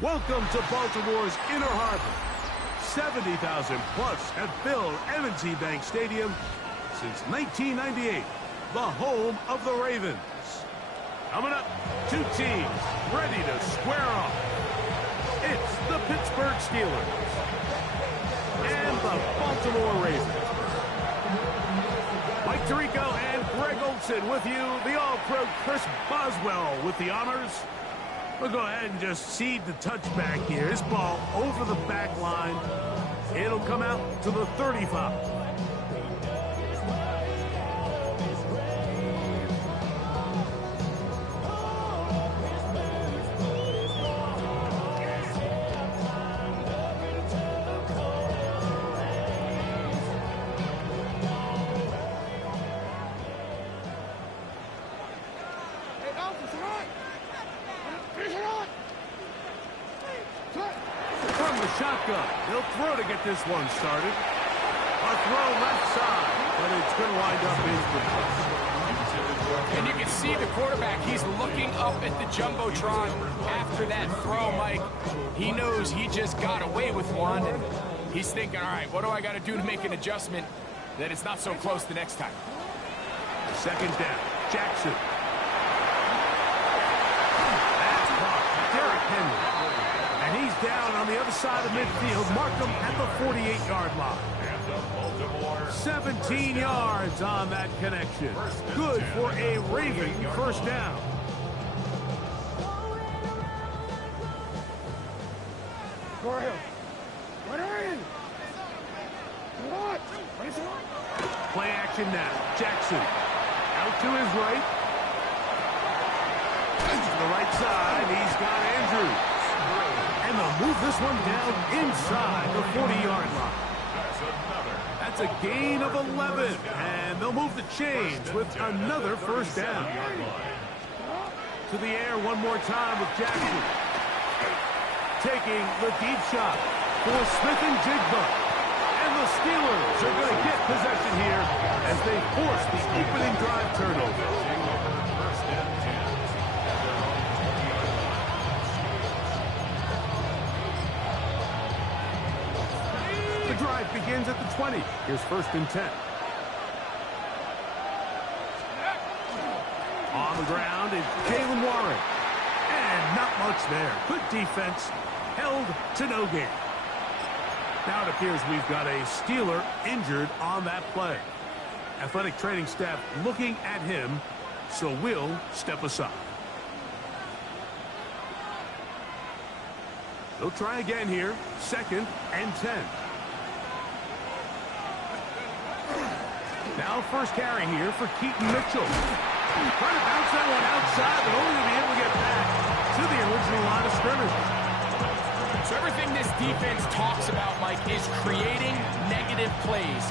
Welcome to Baltimore's Inner Harbor. 70,000 plus have filled M&T Bank Stadium since 1998, the home of the Ravens. Coming up, two teams ready to square off. It's the Pittsburgh Steelers and the Baltimore Ravens. Mike Tirico and Greg Olson with you. The All-Pro Chris Boswell with the honors. We'll go ahead and just cede the touchback here. This ball over the back line. It'll come out to the 35. Shotgun. They'll throw to get this one started. A throw left side, but it's going to wind up incomplete. And you can see the quarterback, he's looking up at the Jumbotron after that throw, Mike. He knows he just got away with one, and he's thinking, all right, what do I got to do to make an adjustment that it's not so close the next time? Second down, Jackson. That's caught. Derrick Henry. And he's down on the other side of midfield. Mark him at the 48-yard line. 17 yards on that connection. Good for a Raven first down. Play action now. Jackson out to his right. To the right side, he's got Andrews. And they'll move this one down inside the 40-yard line. That's a gain of 11. And they'll move the chains with another first down. To the air one more time with Jackson. Taking the deep shot for Smith and Jigba. And the Steelers are going to get possession here as they force the opening drive turnover. Drive begins at the 20. Here's 1st and 10. On the ground is Jalen Warren. And not much there. Good defense. Held to no gain. Now it appears we've got a Steeler injured on that play. Athletic training staff looking at him, so we'll step aside. They'll try again here. 2nd and 10. Now first carry here for Keaton Mitchell. Trying to bounce that one outside, but only to be able to get back to the original line of scrimmage. So everything this defense talks about, Mike, is creating negative plays.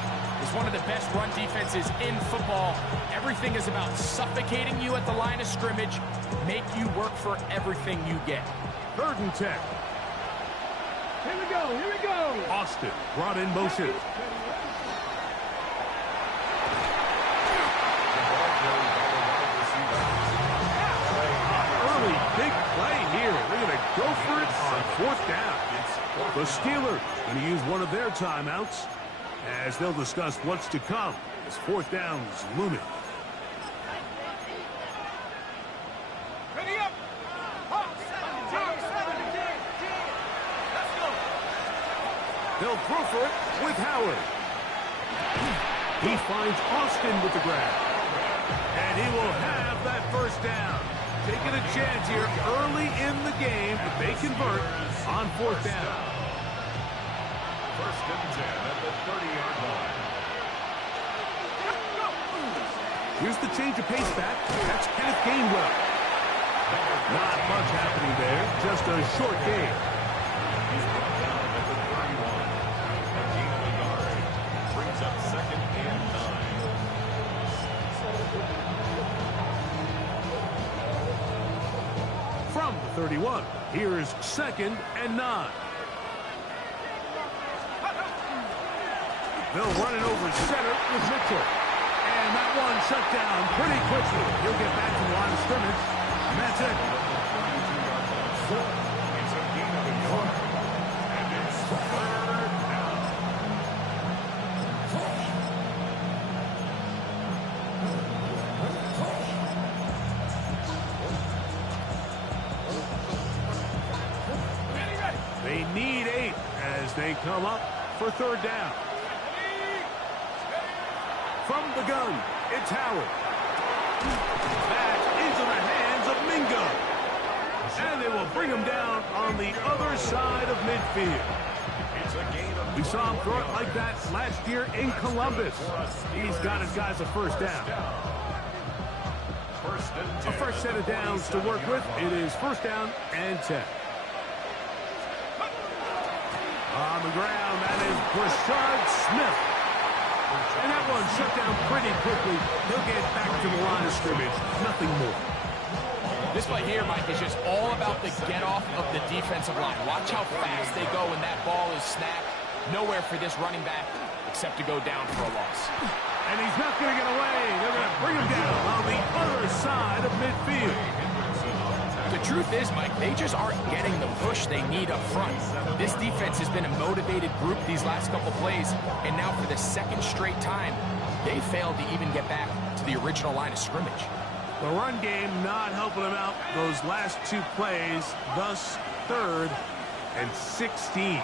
It's one of the best run defenses in football. Everything is about suffocating you at the line of scrimmage, make you work for everything you get. 3rd and 10. Here we go, here we go. Austin brought in motion. Big play here. They're going to go for it on 4th down. The Steelers going to use one of their timeouts as they'll discuss what's to come as 4th down is looming. Ready up. They'll throw for it with Howard. He finds Austin with the grab. And he will have that first down. Taking a chance here early in the game if they convert on 4th down. 1st and 10 at the 30-yard line. Here's the change of pace back. That's Kenneth Gainwell. Not much happening there. Just a short game. He's brought down at the 31. A gain of a yard. Brings up 2nd and 9. From the 31, here's 2nd and 9. They'll run it over center with Mitchell. And that one shut down pretty quickly. He'll get back to the line of scrimmage. And that's it. It's a gain of They need 8 as they come up for third down. From the gun, it's Howard. Back into the hands of Mingo. And they will bring him down on the other side of midfield. We saw him throw it like that last year in Columbus. He's got his guys a first down. A first set of downs to work with. It is first down and 10. On the ground, that is Brashard Smith. And that one shut down pretty quickly. He'll get back to the line of scrimmage. Nothing more. This play here, Mike, is just all about the get-off of the defensive line. Watch how fast they go when that ball is snapped. Nowhere for this running back except to go down for a loss. And he's not going to get away. They're going to bring him down on the other side of midfield. The truth is, Mike, they just aren't getting the push they need up front. This defense has been a motivated group these last couple plays, and now for the second straight time, they failed to even get back to the original line of scrimmage. The run game not helping them out those last 2 plays, thus 3rd and 16.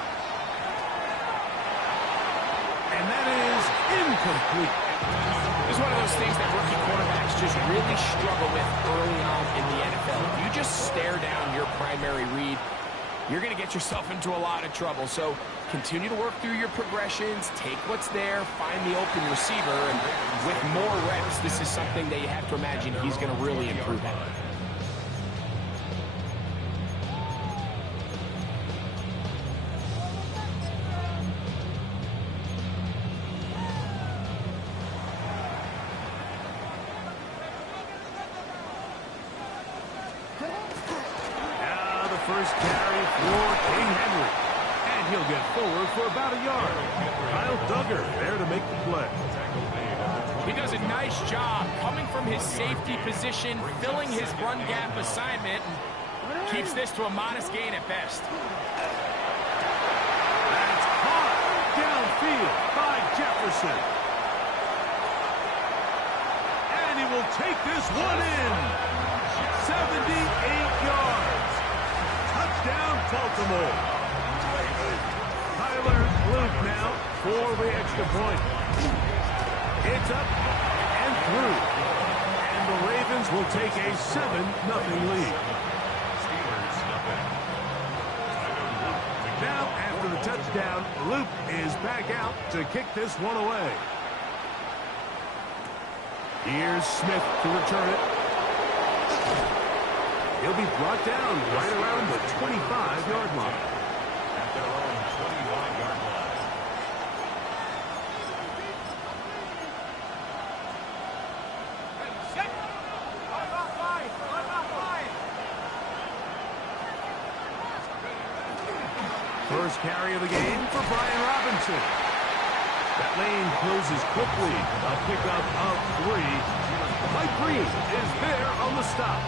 And that is incomplete. This is one of those things that rookie quarterbacks just really struggle with early on in the NFL. If you just stare down your primary read, you're going to get yourself into a lot of trouble. So continue to work through your progressions, take what's there, find the open receiver, and with more reps, this is something that you have to imagine he's going to really improve at. First carry for King Henry. And he'll get forward for about a yard. Kyle Duggar there to make the play. He does a nice job coming from his safety position, filling his run gap assignment, and keeps this to a modest gain at best. That's caught downfield by Jefferson. And he will take this one in. 78 yards. Touchdown, Baltimore. Tyler Luke now for the extra point. It's up and through. And the Ravens will take a 7-0 lead. Now, after the touchdown, Luke is back out to kick this one away. Here's Smith to return it. He'll be brought down right around the 25-yard line. At their own 21-yard line. First carry of the game for Brian Robinson. That lane closes quickly. A pickup of 3. Mike Green is there on the stop.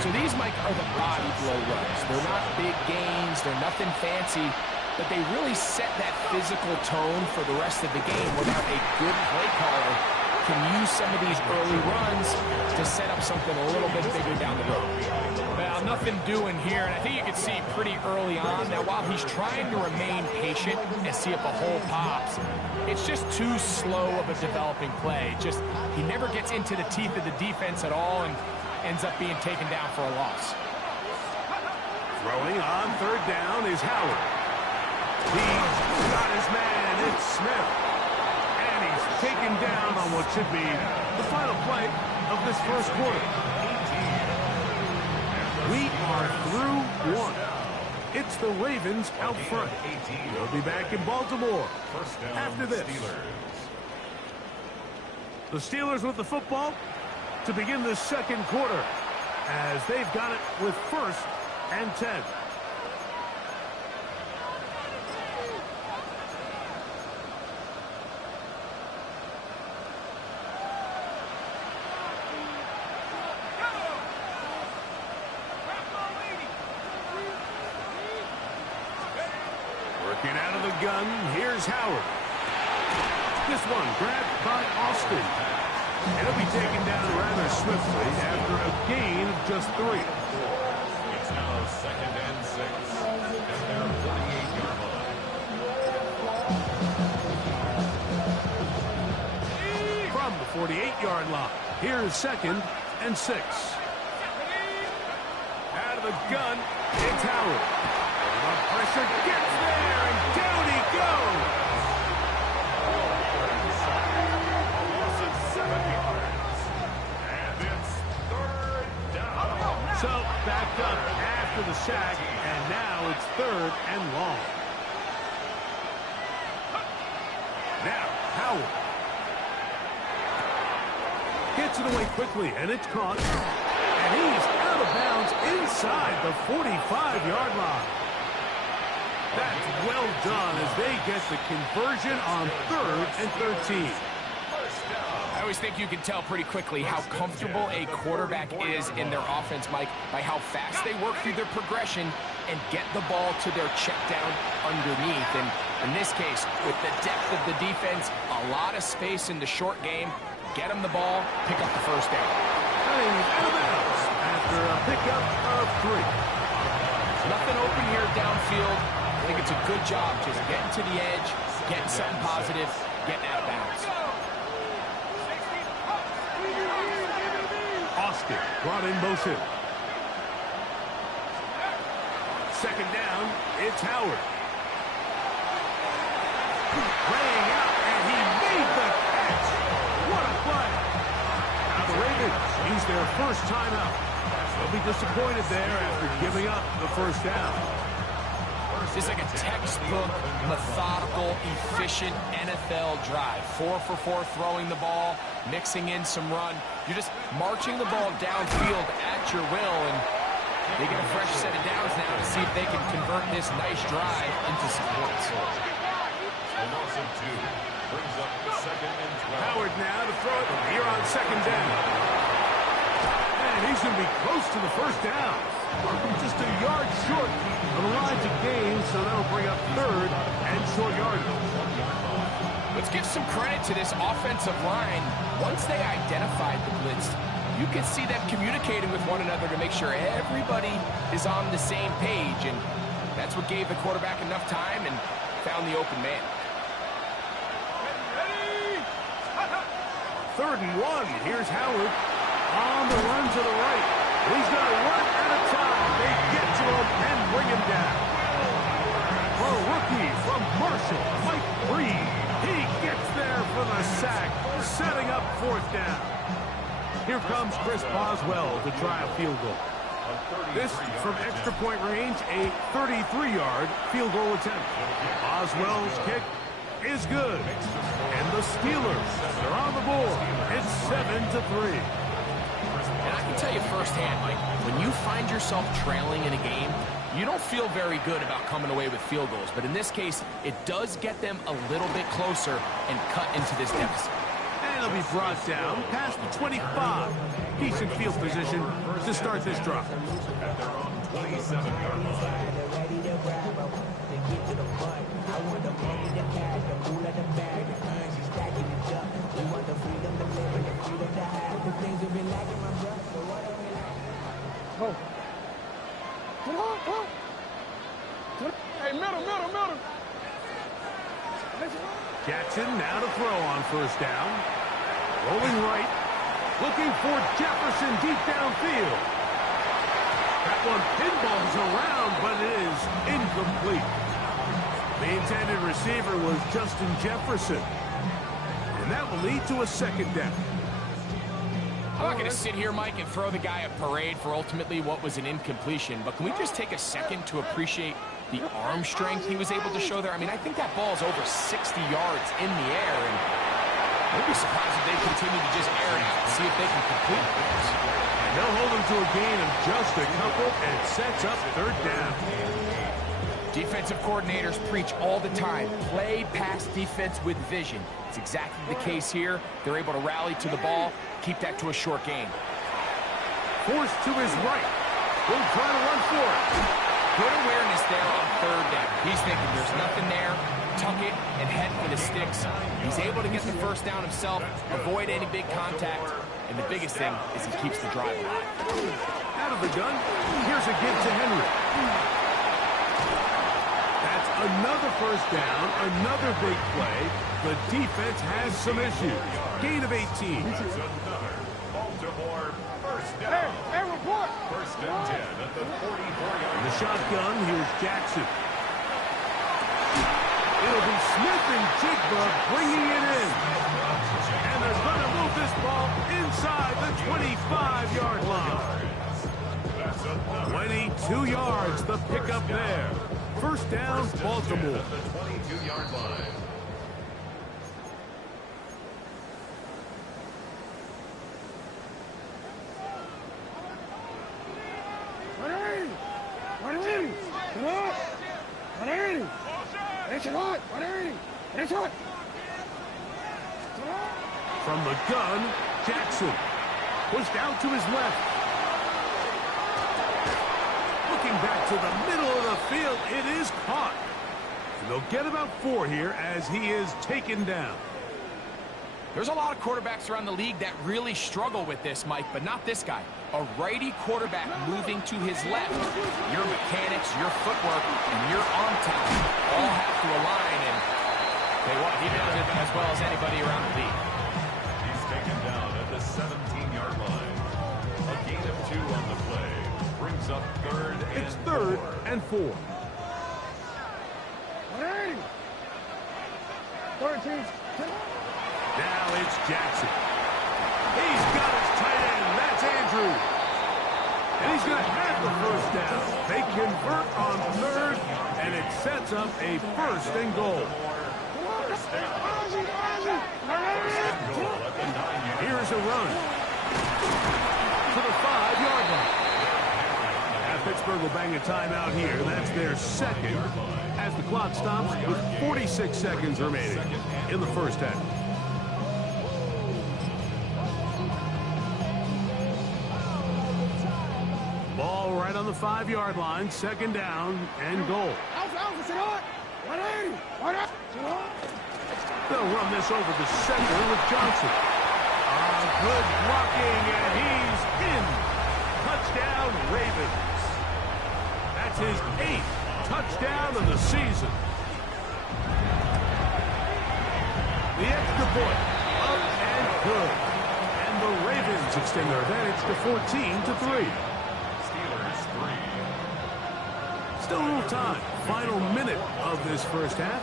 So these, Mike, are the body blow runs. They're not big gains. They're nothing fancy. But they really set that physical tone for the rest of the game without a good play caller can use some of these early runs to set up something a little bit bigger down the road. Well, nothing doing here, and I think you can see pretty early on. Now, while he's trying to remain patient and see if a hole pops, it's just too slow of a developing play. Just he never gets into the teeth of the defense at all and ends up being taken down for a loss. Throwing on third down is Howard. He's got his man. It's Smith. And he's taken down on what should be the final play of this first quarter. We are through 1. It's the Ravens out front. We'll be back in Baltimore after this. The Steelers with the football to begin the second quarter as they've got it with 1st and 10. Working out of the gun, here's Howard. This one grabbed by Austin. And he'll be taken down rather swiftly after a gain of just 3. It's now 2nd and 6. 8-yard line. Here's 2nd and 6. Out of the gun, it's Howard. The pressure gets there, and down he goes. Loss of 7 yards. And it's 3rd down. So, backed up after the sack, and now it's 3rd and long. Now, Howard. Gets it away quickly, and it's caught. And he's out of bounds inside the 45-yard line. That's well done as they get the conversion on 3rd and 13. I always think you can tell pretty quickly how comfortable a quarterback is in their offense, Mike, by how fast they work through their progression and get the ball to their check down underneath. And in this case, with the depth of the defense, a lot of space in the short game, get them the ball, pick up the first down. And he's out of bounds after a pickup of 3. Nothing open here downfield. I think it's a good job just getting to the edge, getting something positive, getting out of bounds. Austin brought in motion. 2nd down, it's Howard. Laying out, and he made the catch. What a play. Now the Ravens use their first timeout. They'll be disappointed there after giving up the first down. It's like a textbook, methodical, efficient NFL drive. 4 for 4 throwing the ball, mixing in some run. You're just marching the ball downfield at your will, and they get a fresh set of downs now to see if they can convert this nice drive into some points. A loss of 2 brings up the 2nd and 12. Howard now to throw it here on 2nd down. And he's going to be close to the first down. Just a yard short of the line to gain, so that'll bring up 3rd and short yardage. Let's give some credit to this offensive line. Once they identified the blitz, you can see them communicating with one another to make sure everybody is on the same page, and that's what gave the quarterback enough time and found the open man. 3rd and 1. Here's Howard on the run to the right. He's got to run at a time. They get to him and bring him down. A rookie from Marshall, Mike Breed. He gets there for the sack, setting up 4th down. Here comes Chris Boswell to try a field goal. This from extra point range, a 33-yard field goal attempt. Boswell's kick is good. And the Steelers are on the board. It's 7-3. And I can tell you firsthand, Mike, when you find yourself trailing in a game, you don't feel very good about coming away with field goals. But in this case, it does get them a little bit closer and cut into this deficit. And it'll be brought down past the 25. Decent field position to start this drive. At their own 27-yard line. Go. Come on, come on. Hey, middle. Jackson now to throw on 1st down. Rolling right. Looking for Jefferson deep downfield. That one pinballs around, but it is incomplete. The intended receiver was Justin Jefferson. And that will lead to a 2nd down. I'm not going to sit here, Mike, and throw the guy a parade for ultimately what was an incompletion, but can we just take a second to appreciate the arm strength he was able to show there? I mean, I think that ball is over 60 yards in the air, and I'd be surprised if they continue to just air it out and see if they can complete things. And they'll hold him to a gain of just a couple and sets up 3rd down. Defensive coordinators preach all the time, play pass defense with vision. It's exactly the case here. They're able to rally to the ball, keep that to a short gain. Forced to his right. He'll try to run for it. Good awareness there on 3rd down. He's thinking there's nothing there. Tuck it and head for the sticks. He's able to get the 1st down himself, avoid any big contact, and the biggest thing is he keeps the drive alive. Out of the gun, here's a give to Henry. That's another first down, another big play. The defense has some issues. Gain of 18. That's another Baltimore first down. Hey, report. First and 10 at the 44-yard In the shotgun, here's Jackson. It'll be Smith and Jigba bringing it in. And they're going to move this ball inside the 25-yard line. 22 yards, the pickup there. First down, Baltimore. At the 22-yard line. From the gun, Jackson. Pushed out to his left. Looking back to the middle of the field, it is caught. And they'll get about 4 here as he is taken down. There's a lot of quarterbacks around the league that really struggle with this, Mike, but not this guy. A righty quarterback moving to his left. Your mechanics, your footwork, and your arm talent all have to align, and they want he does it as well as anybody around the league. He's taken down at the 17-yard line. A gain of 2 on the play. Brings up third and It's third and 4. 13. Now it's Jackson. He's got his tight end. That's Andrews. And he's going to have the first down. They convert on third, and it sets up a first and goal. Here's a run to the 5-yard line. Now Pittsburgh will bang a timeout here. That's their second as the clock stops with 46 seconds remaining in the first half. Ball right on the 5-yard line, second down and goal. They'll run this over the center with Johnson. Good blocking, and he's in. Touchdown, Ravens. That's his 8th touchdown of the season. The extra point, up and good. And the Ravens extend their advantage to 14-3. Steelers 3. Still a little time. Final minute of this first half.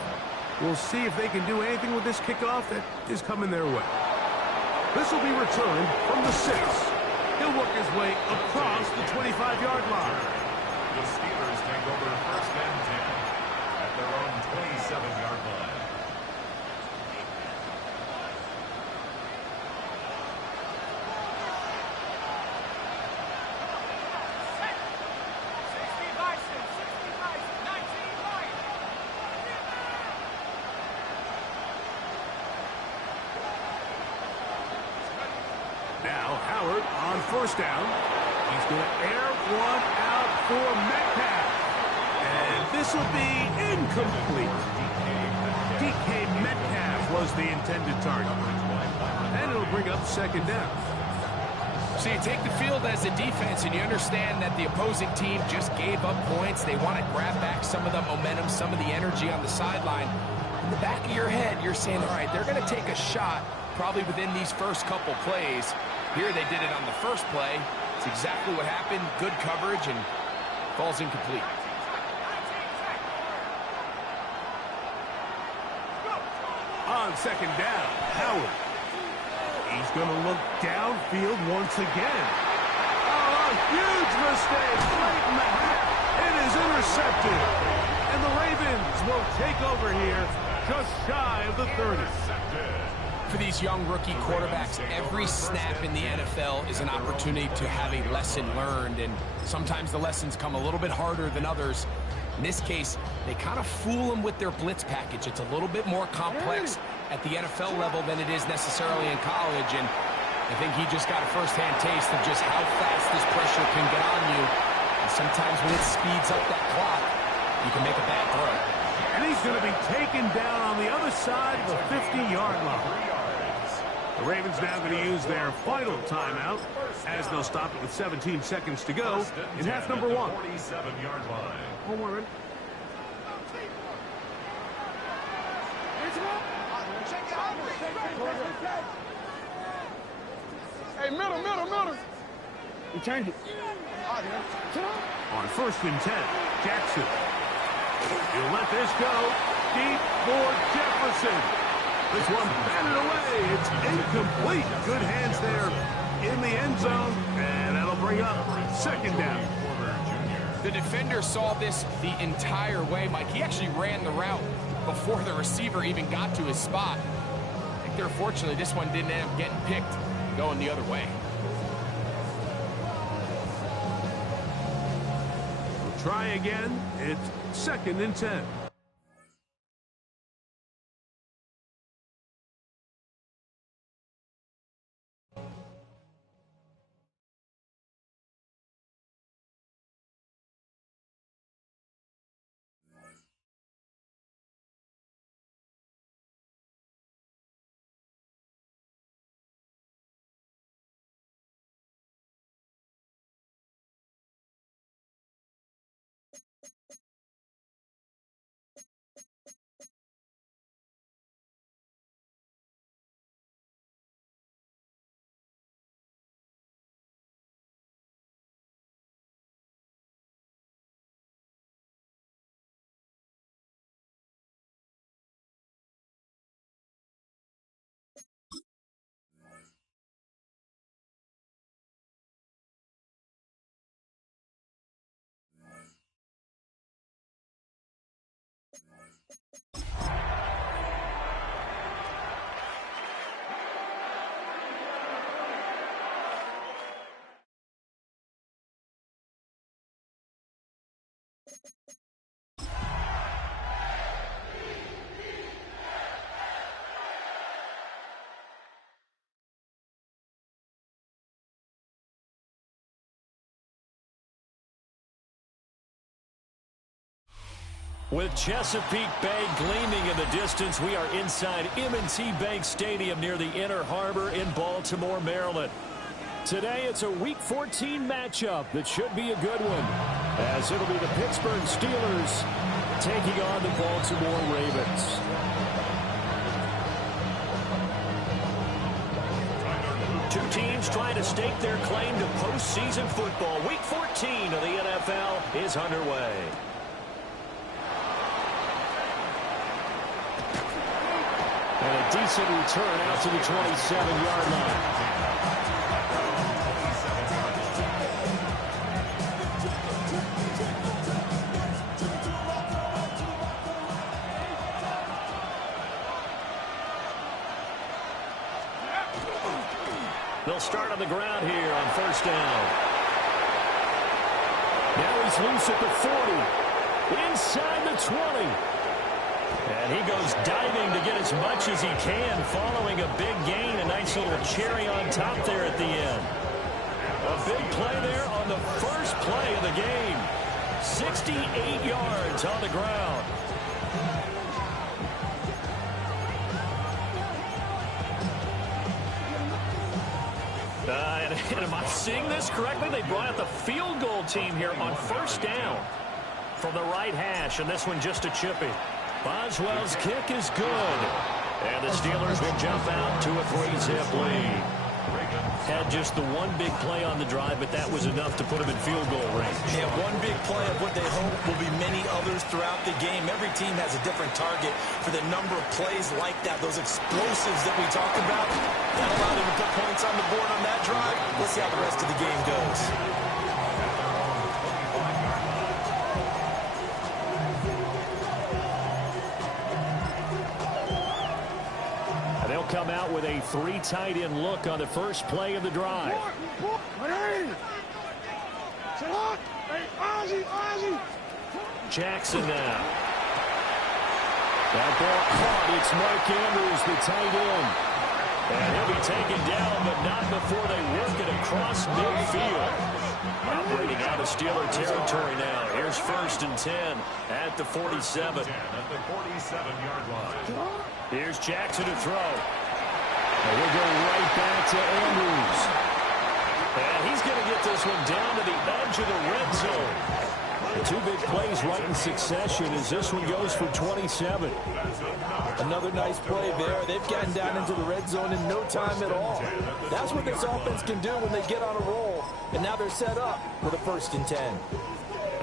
We'll see if they can do anything with this kickoff that is coming their way. This will be returned from the 6. He'll work his way across the 25-yard line. The Steelers take over first and 10 at their own 27-yard line. Now Howard on first down. He's going to air one out for Metcalf. And this will be incomplete. DK Metcalf was the intended target. And it'll bring up second down. So you take the field as a defense, and you understand that the opposing team just gave up points. They want to grab back some of the momentum, some of the energy on the sideline. In the back of your head, you're saying, all right, they're going to take a shot probably within these first couple plays. Here they did it on the first play. It's exactly what happened. Good coverage, and falls incomplete. On second down, Howard. He's going to look downfield once again. Oh, a huge mistake late in the half. It is intercepted. And the Ravens will take over here just shy of the 30. For these young rookie quarterbacks, every snap in the NFL is an opportunity to have a lesson learned, and sometimes the lessons come a little bit harder than others. In this case, they kind of fool them with their blitz package. It's a little bit more complex at the NFL level than it is necessarily in college, and I think he just got a first-hand taste of just how fast this pressure can get on you. And sometimes when it speeds up that clock, you can make a bad throw. And he's going to be taken down on the other side of the 50-yard line. The Ravens now going to use their final timeout as they'll stop it with 17 seconds to go in half number 1. 47-yard line. One more. Hey, middle. You change it. On 1st and 10, Jackson. He'll let this go. Deep for Jefferson. This one batted away. It's incomplete. Good hands there in the end zone. And that'll bring up 2nd down. The defender saw this the entire way, Mike. He actually ran the route before the receiver even got to his spot. I think they're fortunately this one didn't end up getting picked going the other way. We'll try again. It's 2nd and 10. With Chesapeake Bay gleaming in the distance, we are inside M&T Bank Stadium near the Inner Harbor in Baltimore, Maryland. Today, it's a Week 14 matchup that should be a good one, as it'll be the Pittsburgh Steelers taking on the Baltimore Ravens. Two teams trying to stake their claim to postseason football. Week 14 of the NFL is underway. And a decent return out to the 27-yard line. They'll start on the ground here on 1st down. Now he's loose at the 40. Inside the 20. And he goes diving to get as much as he can, following a big gain. A nice little cherry on top there at the end. A big play there on the first play of the game. 68 yards on the ground. And am I seeing this correctly? They brought out the field goal team here on 1st down from the right hash, and this one just a chippy. Boswell's kick is good. And the Steelers will jump out to a 3-zip lead. Had just the one big play on the drive, but that was enough to put them in field goal range. Yeah, one big play of what they hope will be many others throughout the game. Every team has a different target for the number of plays like that, those explosives that we talk about. That allowed him to put points on the board on that drive. Let's see how the rest of the game goes. Come out with a 3 tight end look on the first play of the drive. Jackson now. That ball caught. It's Mark Andrews, the tight end. And he'll be taken down, but not before they work it across midfield. Operating out of Steeler territory now. Here's 1st and 10 at the 47. At the 47-yard line. Here's Jackson to throw. And we'll go right back to Andrews. And he's going to get this one down to the edge of the red zone. The two big plays right in succession as this one goes for 27. Another nice play there. They've gotten down into the red zone in no time at all. That's what this offense can do when they get on a roll. And now they're set up for the 1st and 10.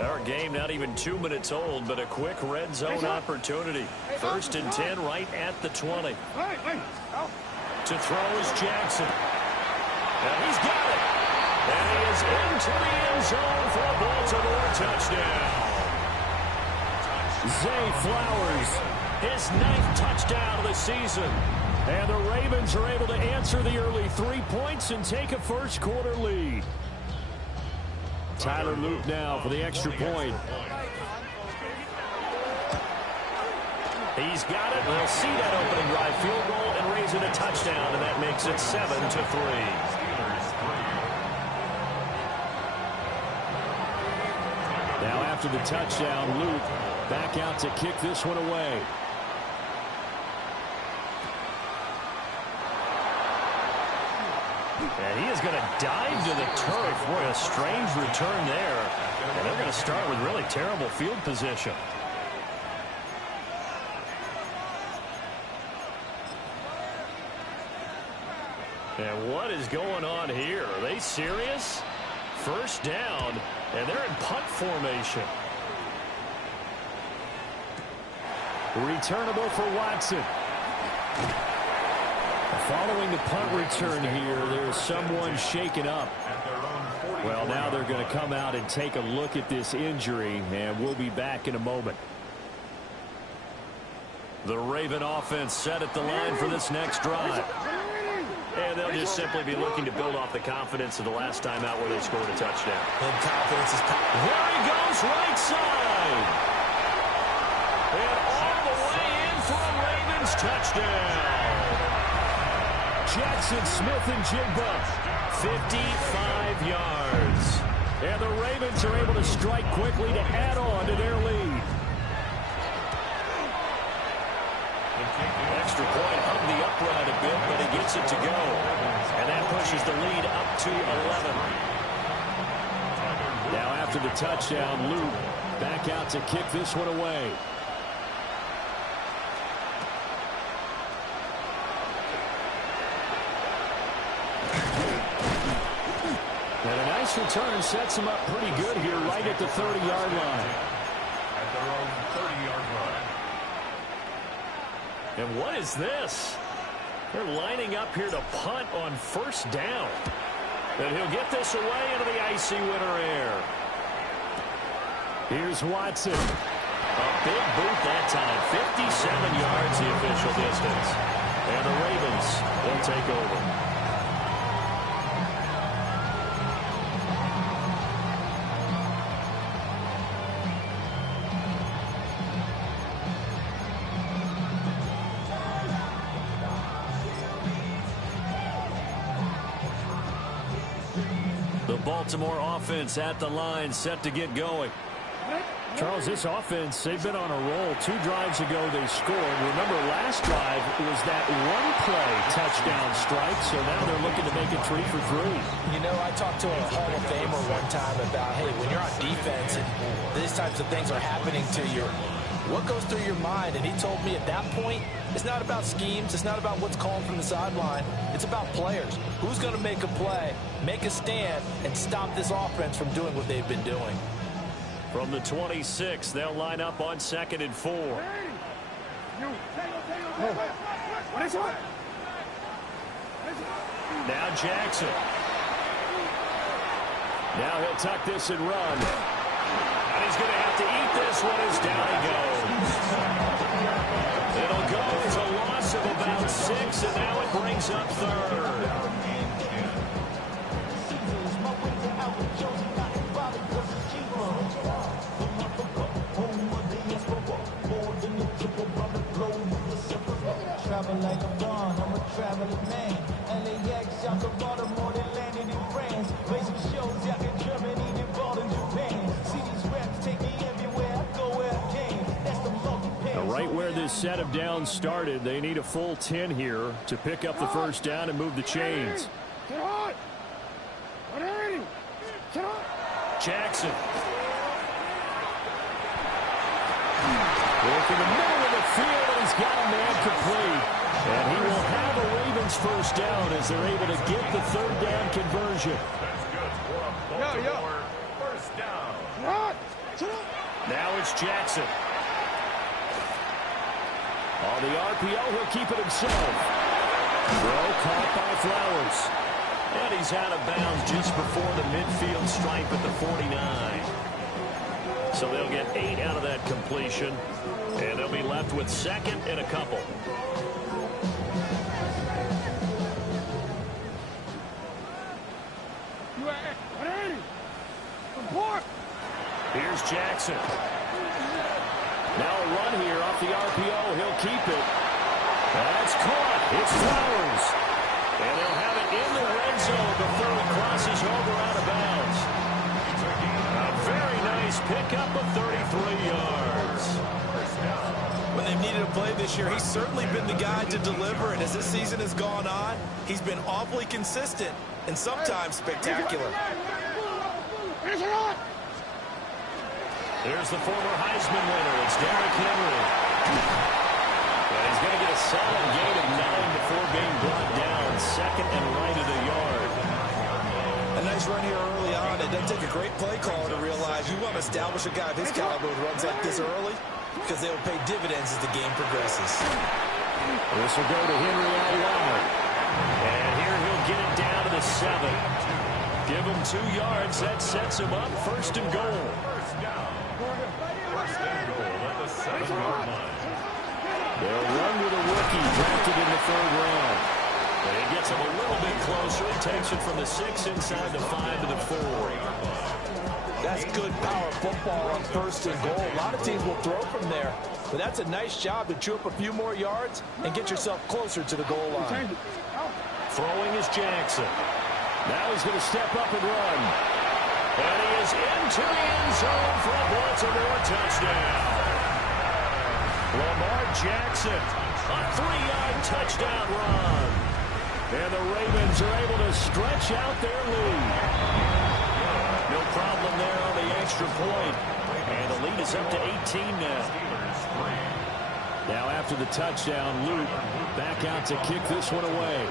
Our game not even 2 minutes old, but a quick red zone opportunity. 1st and 10 right at the 20. To throw is Jackson. And he's got it. And he is into the end zone for a Baltimore touchdown. Zay Flowers, his 9th touchdown of the season. And the Ravens are able to answer the early 3 points and take a first quarter lead. Tyler Luke now for the extra point. He's got it. They'll see that opening drive field goal and raise it a touchdown, and that makes it 7-3. Now after the touchdown, Luke back out to kick this one away. And he is going to dive to the turf. Boy, a strange return there. And they're going to start with really terrible field position. And what is going on here? Are they serious? First down, and they're in punt formation. Returnable for Watson. Following the punt return here, there's someone shaken up. Well, now they're going to come out and take a look at this injury, and we'll be back in a moment. The Raven offense set at the line for this next drive. And they'll just simply be looking to build off the confidence of the last time out where they scored a touchdown. And confidence is there he goes, right side. And all the way in for a Ravens touchdown. Jackson Smith-Njigba, 55 yards. And the Ravens are able to strike quickly to add on to their lead. Extra point hugged the upright a bit, but he gets it to go. And that pushes the lead up to 11. Now after the touchdown, Luke back out to kick this one away. And a nice return sets him up pretty good here right at the 30-yard line. At their own 30-yard line. And what is this? They're lining up here to punt on first down. And he'll get this away into the icy winter air. Here's Watson. A big boot that time. 57 yards the official distance. And the Ravens will take over. Baltimore offense at the line, set to get going. Charles, this offense, they've been on a roll. 2 drives ago they scored. Remember, last drive was that one-play touchdown strike, so now they're looking to make it 3 for 3. You know, I talked to a Hall of Famer one time about, hey, when you're on defense and these types of things are happening to you, what goes through your mind? And he told me at that point, it's not about schemes. It's not about what's called from the sideline. It's about players. Who's going to make a play, make a stand, and stop this offense from doing what they've been doing? From the 26, they'll line up on 2nd and 4. Now Jackson. Now he'll tuck this and run. And he's going to have to eat this one as down he goes. It'll go as a loss of about 6, and now it brings up 3rd. Travel like a Bond, I'm a traveling man. LAX, out to Baltimore, they landed in France. Play some shows out in Germany, they bought in Japan. See these reps take me everywhere, I go where I can. That's the multi-pan. Right where this set of downs started, they need a full 10 here to pick up the first down and move the chains. Jackson. Look in the middle of the field, and he's got a man complete. And he will have a Ravens first down as they're able to get the third down conversion. That's good for a Baltimore first down. Now it's Jackson. On the RPO, he'll keep it himself. Throw caught by Flowers. And he's out of bounds just before the midfield stripe at the 49. So they'll get 8 out of that completion. And they'll be left with second and a couple. Here's Jackson. Now a run here off the RPO. He'll keep it. That's caught. It's Flowers. And they'll have it in the red zone before he crosses over out of bounds. A very nice pickup of 33 yards. When they've needed a play this year, he's certainly been the guy to deliver. And as this season has gone on, he's been awfully consistent and sometimes spectacular. There's the former Heisman winner. It's Derrick Henry. And he's going to get a solid gain of 9 before being brought down. Second and right of the yard. A nice run here early on. It doesn't take a great play caller to realize you want to establish a guy of his caliber who runs like this early because they will pay dividends as the game progresses. This will go to Henry out wide. And here he'll get it down to the 7. Give him 2 yards. That sets him up. First and goal. First and goal at the 7-yard line. They'll run with a rookie drafted in the 3rd round. And he gets him a little bit closer. He takes it from the 6 inside the 5 to the 4. That's good power football on first and goal. A lot of teams will throw from there. But that's a nice job to chew up a few more yards and get yourself closer to the goal line. Throwing is Jackson. Now he's going to step up and run. And he is into the end zone for a Baltimore touchdown. Lamar Jackson, a 3-yard touchdown run. And the Ravens are able to stretch out their lead. No problem there on the extra point. And the lead is up to 18 now. Now after the touchdown, Luke back out to kick this one away.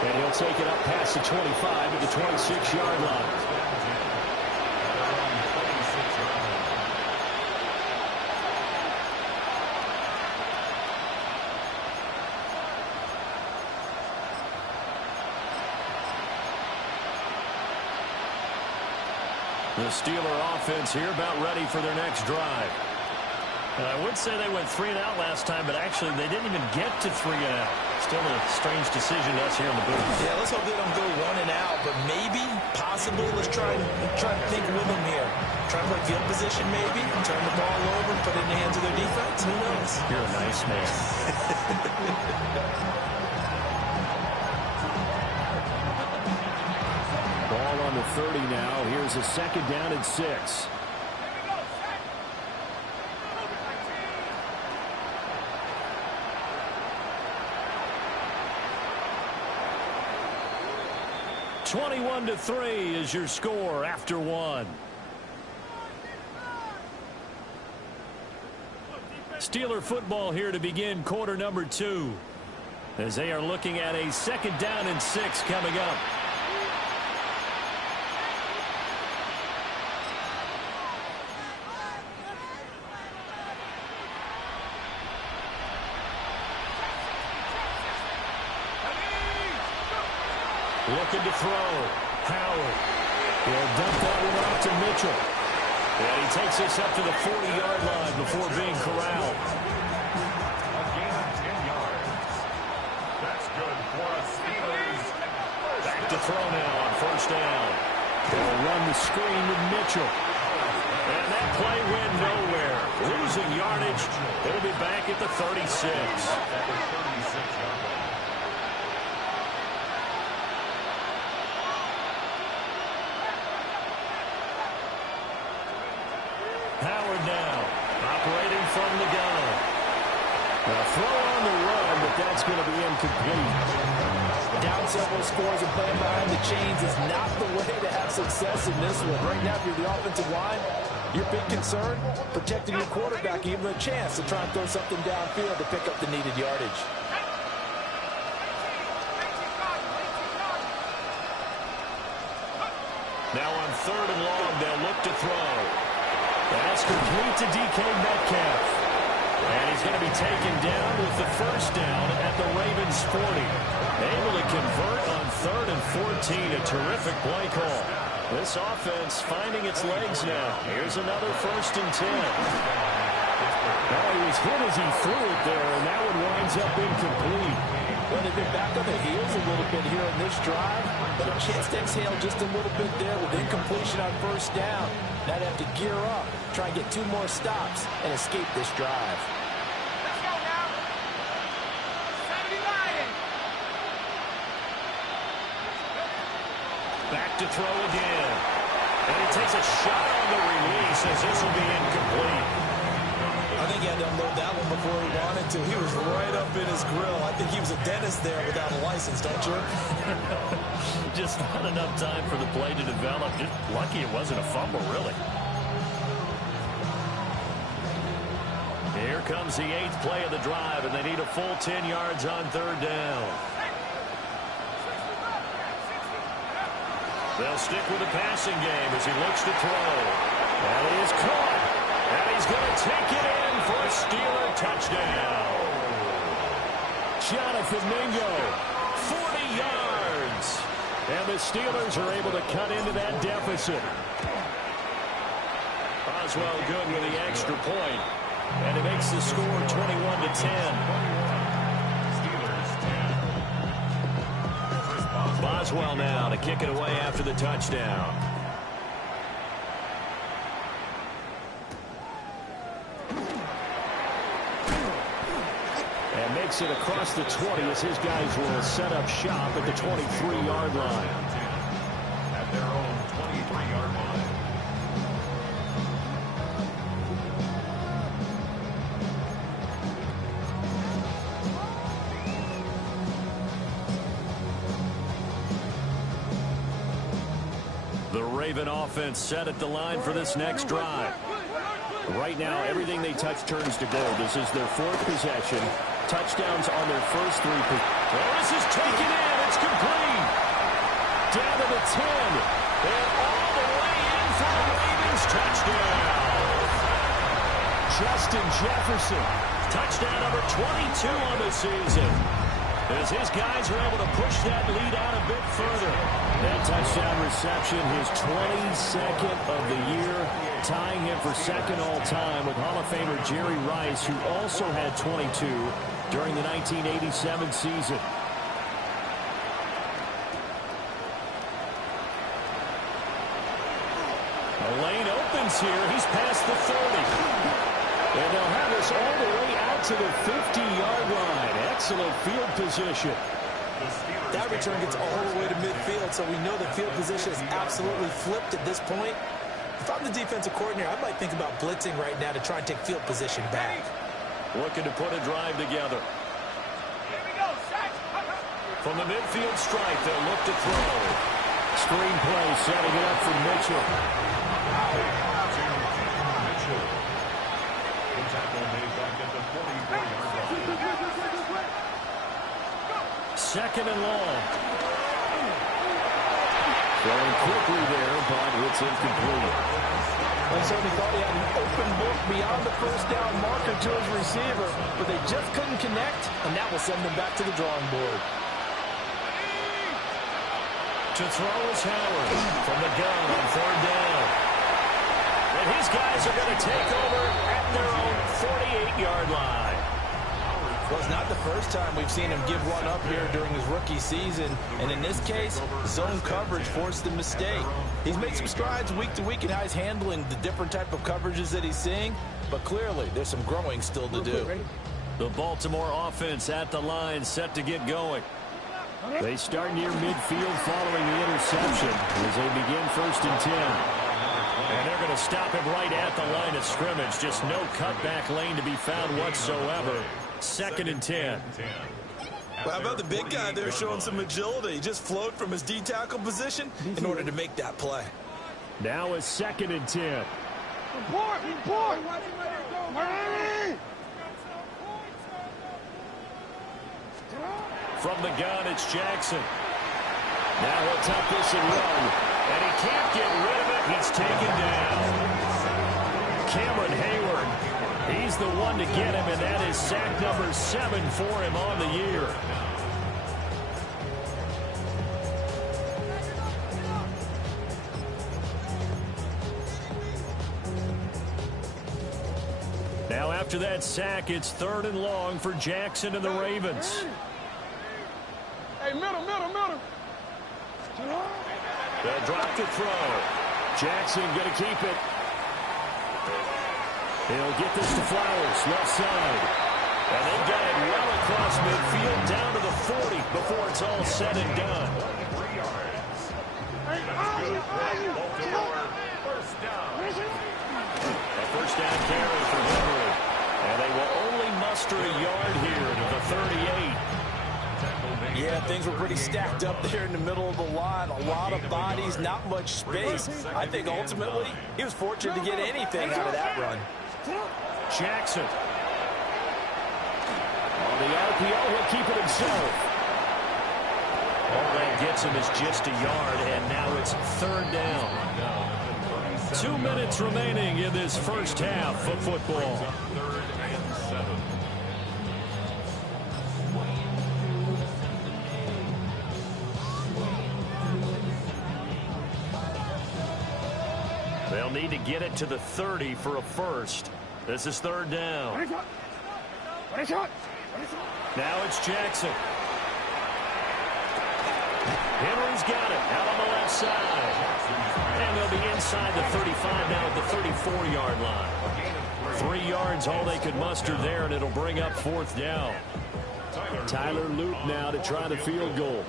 And he'll take it up past the 25 at the 26-yard line. The Steeler offense here about ready for their next drive. I would say they went 3 and out last time, but actually they didn't even get to 3 and out. Still a strange decision to us here in the booth. Yeah, let's hope they don't go 1 and out, but maybe, possibly, let's try to think with them here. Try to play field position maybe, turn the ball over, put it in the hands of their defense. Who knows? You're a nice man. Ball on the 30 now. Here's a 2nd down and 6. (21-3) is your score after 1. Steeler football here to begin quarter number 2, as they are looking at a 2nd down and 6 coming up. Looking to throw. Howard. He'll dump that one off to Mitchell. And he takes this up to the 40-yard line before being corralled. A gain of 10 yards. That's good for a Steelers. Back to throw now on 1st down. They'll run the screen with Mitchell. And that play went nowhere. Losing yardage. It'll be back at the 36. Howard now, operating from the gun. A throw on the run, but that's going to be incomplete. Down several scores and playing behind the chains is not the way to have success in this one. Right now, if you're the offensive line, your big concern, protecting your quarterback, give him a chance to try and throw something downfield to pick up the needed yardage. Now on 3rd and long, they'll look to throw. That's complete to DK Metcalf. And he's going to be taken down with the first down at the Ravens 40. Able to convert on 3rd and 14. A terrific play call. This offense finding its legs now. Here's another 1st and 10. He was hit as he threw it there, and that one winds up incomplete. Well, they've been back on the heels a little bit here in this drive, but a chance to exhale just a little bit there with incompletion on 1st down. Now they have to gear up, try and get 2 more stops, and escape this drive. Let's go now. Saturday Lion. Back to throw again. And he takes a shot on the release as this will be incomplete. I think he had to unload that one before he wanted to. He was right up in his grill. I think he was a dentist there without a license, don't you? Just not enough time for the play to develop. Just lucky it wasn't a fumble, really. Here comes the 8th play of the drive, and they need a full 10 yards on 3rd down. They'll stick with the passing game as he looks to throw. And he is caught. And he's going to take it in for a Steeler touchdown. Jonathan Mingo, 40 yards. And the Steelers are able to cut into that deficit. Boswell good with the extra point. And it makes the score 21-10. Boswell now to kick it away after the touchdown. And makes it across the 20 as his guys will set up shop at the 23-yard line. At their own 23-yard line. The Raven offense set at the line for this next drive. Right now, everything they touch turns to gold. This is their 4th possession. Touchdowns on their first 3. Well, this is taken in. It's complete. Down to the 10. And all the way in for the Ravens touchdown. Justin Jefferson. Touchdown number 22 on the season. As his guys are able to push that lead out a bit further. That touchdown reception, his 22nd of the year, tying him for 2nd all-time with Hall of Famer Jerry Rice, who also had 22 during the 1987 season. A lane opens here. He's past the 30. And they'll have us all the way out to the 50-yard line. Excellent field position. That return gets all the way to midfield, so we know the field position is absolutely flipped at this point. If I'm the defensive coordinator, I might think about blitzing right now to try and take field position back. Looking to put a drive together. From the midfield stripe, they'll look to throw. Screen play setting it up for Mitchell. Second and long. Throwing quickly there, but it's incomplete. I certainly thought he had an open book beyond the first down marker to his receiver, but they just couldn't connect, and that will send them back to the drawing board. To throw is Howard from the gun on 3rd down. And his guys are going to take over at their own 48-yard line. Well, it's not the first time we've seen him give one up here during his rookie season. And in this case, zone coverage forced the mistake. He's made some strides week to week in how he's handling the different type of coverages that he's seeing. But clearly, there's some growing still to do. The Baltimore offense at the line set to get going. They start near midfield following the interception as they begin 1st and 10. And they're going to stop him right at the line of scrimmage. Just no cutback lane to be found whatsoever. 2nd and 10. Well, how about the big guy there showing some agility? He just flowed from his D-tackle position in order to make that play. Now a 2nd and 10. Report! From the gun, it's Jackson. Now he'll tuck this and run. And he can't get rid of it. He's taken down. Cameron Hayward, he's the one to get him, and that is sack number 7 for him on the year. Now after that sack, it's 3rd and long for Jackson and the Ravens. Hey, middle. They'll drop to throw. Jackson going to keep it. He'll get this to Flowers, left side. And they got it well across midfield down to the 40 before it's all said and done. A first down carry for Henry. And they will only muster a yard here to the 38. Yeah, things were pretty stacked up there in the middle of the line. A lot of bodies, not much space. I think ultimately he was fortunate to get anything out of that run. Jackson. On the RPO, he'll keep it himself. All that gets him is just a yard, and now it's 3rd down. 2 minutes remaining in this first half of football. 3rd and 7. They'll need to get it to the 30 for a first. This is 3rd down. Now it's Jackson. Henry's got it out on the left side. And they'll be inside the 35 now at the 34-yard line. 3 yards all they could muster there, and it'll bring up 4th down. Tyler Loop now to try the field goal.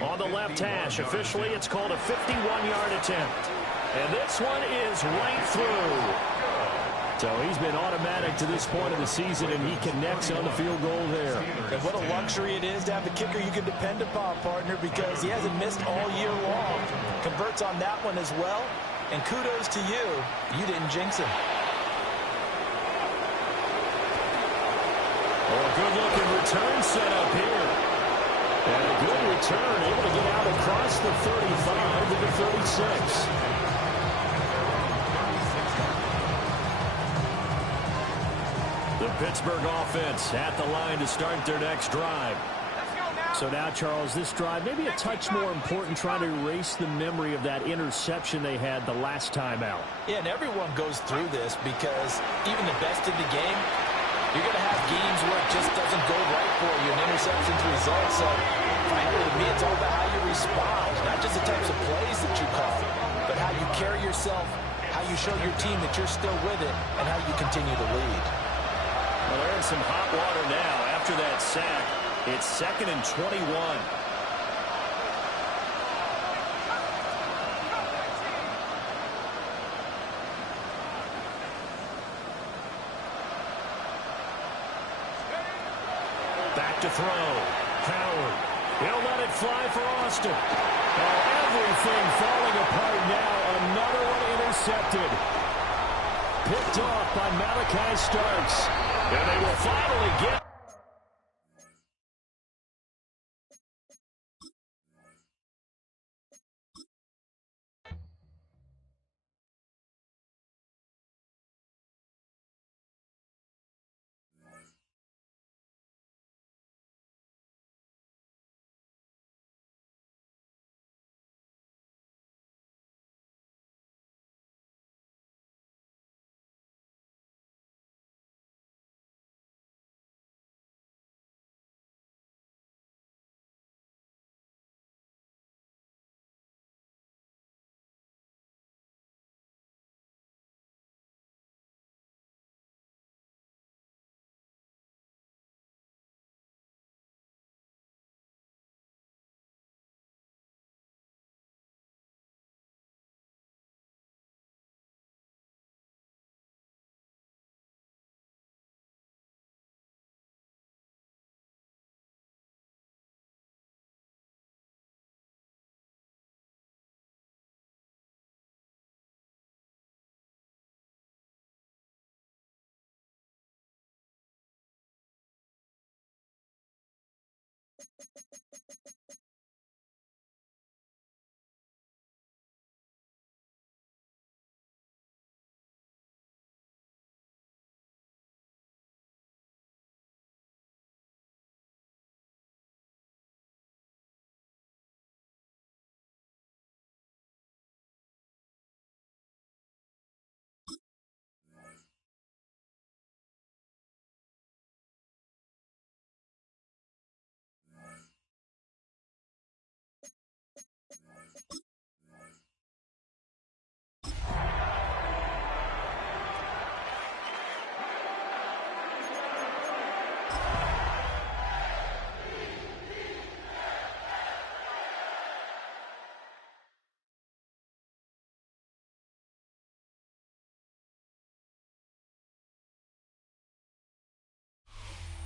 On the left hash, officially it's called a 51-yard attempt. And this one is right through. So he's been automatic to this point of the season, and he connects on the field goal there. And what a luxury it is to have a kicker you can depend upon, partner, because he hasn't missed all year long. Converts on that one as well. And kudos to you. You didn't jinx him. Oh, a good-looking return set up here. And a good return, able to get out across the 35 to the 36. The Pittsburgh offense at the line to start their next drive. So now, Charles, this drive maybe a touch more important, trying to erase the memory of that interception they had the last time out. Yeah, and everyone goes through this because even the best in the game, you're going to have games where it just doesn't go right for you, and interceptions result. So, frankly, to me, it's all about how you respond, not just the types of plays that you call, but how you carry yourself, how you show your team that you're still with it, and how you continue to lead. Well, they're in some hot water now after that sack. It's 2nd and 21. Back to throw. Howard. He'll let it fly for Austin. Oh, everything falling apart now. Another one intercepted. Picked off by Malachi Starks. And they will finally get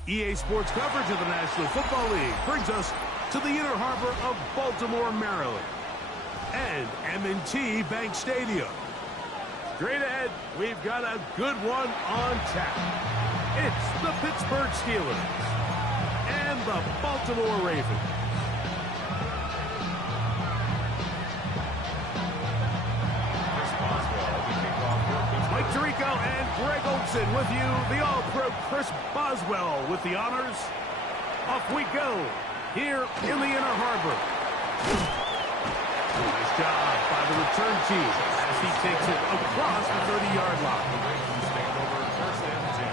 EA Sports coverage of the National Football League brings us to the inner harbor of Baltimore, Maryland, and M&T Bank Stadium. Straight ahead, we've got a good one on tap. It's the Pittsburgh Steelers and the Baltimore Ravens. Mike Tirico and Greg Olson with you. The All-Pro Chris Boswell with the honors. Off we go here in the inner harbor. Nice job by the return team as he takes it across the 30-yard line. The Ravens take over first and 10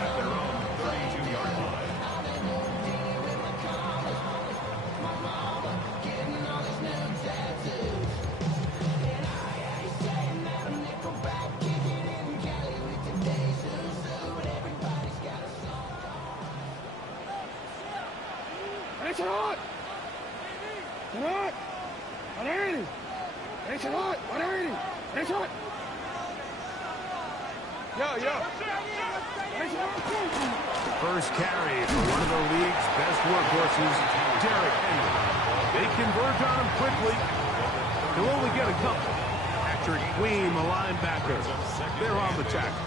at their own 32-yard line. It's hot! It's hot! 180! It's hot! 180! It's hot! Yeah. First carry for one of the league's best workhorses, Derrick Henry. They converge on him quickly. He'll only get a couple. Patrick Queen, the linebacker, they're on the tackle.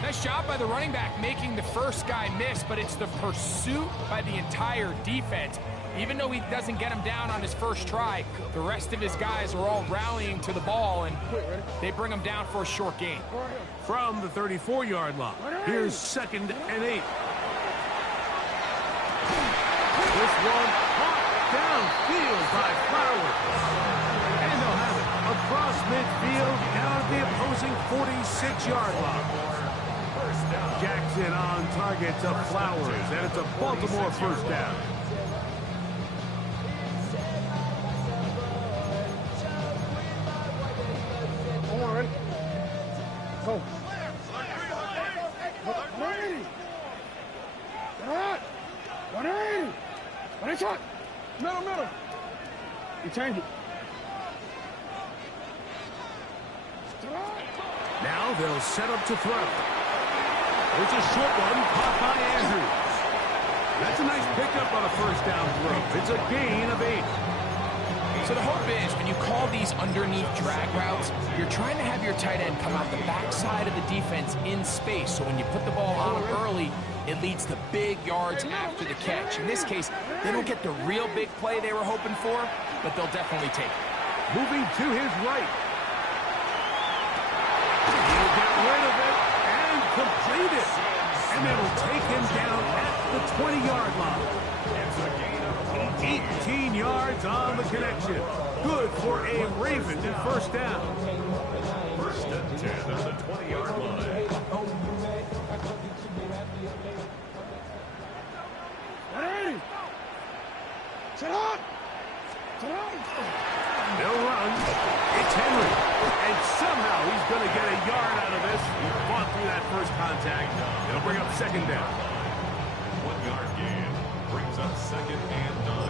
Nice job by the running back making the first guy miss, but it's the pursuit by the entire defense. Even though he doesn't get him down on his first try, the rest of his guys are all rallying to the ball, and they bring him down for a short gain. From the 34-yard line, here's 2nd and 8. This one caught downfield by Flowers. And they'll have it across midfield down at the opposing 46-yard line. Jackson on target to Flowers, and it's a Baltimore first down. Come on, ready? Go. 180! Hot! 180! But it's hot! Middle! You change it. Now they'll set up to throw. It's a short one caught by Andrews. That's a nice pickup on a first down throw. It's a gain of 8. So the hope is when you call these underneath drag routes, you're trying to have your tight end come out the backside of the defense in space. So when you put the ball on him early, it leads to big yards after the catch. In this case, they don't get the real big play they were hoping for, but they'll definitely take it. Moving to his right. He'll get rid of it and complete it. And they will take him down at the 20-yard line. 18 yards on the connection. Good for a Raven first down. First and 10 at the 20-yard line. 180! Sit on! They'll run. It's Henry. And somehow he's going to get a yard out of this. He fought through that first contact. They'll bring up second down. 1-yard gain brings up 2nd and 9.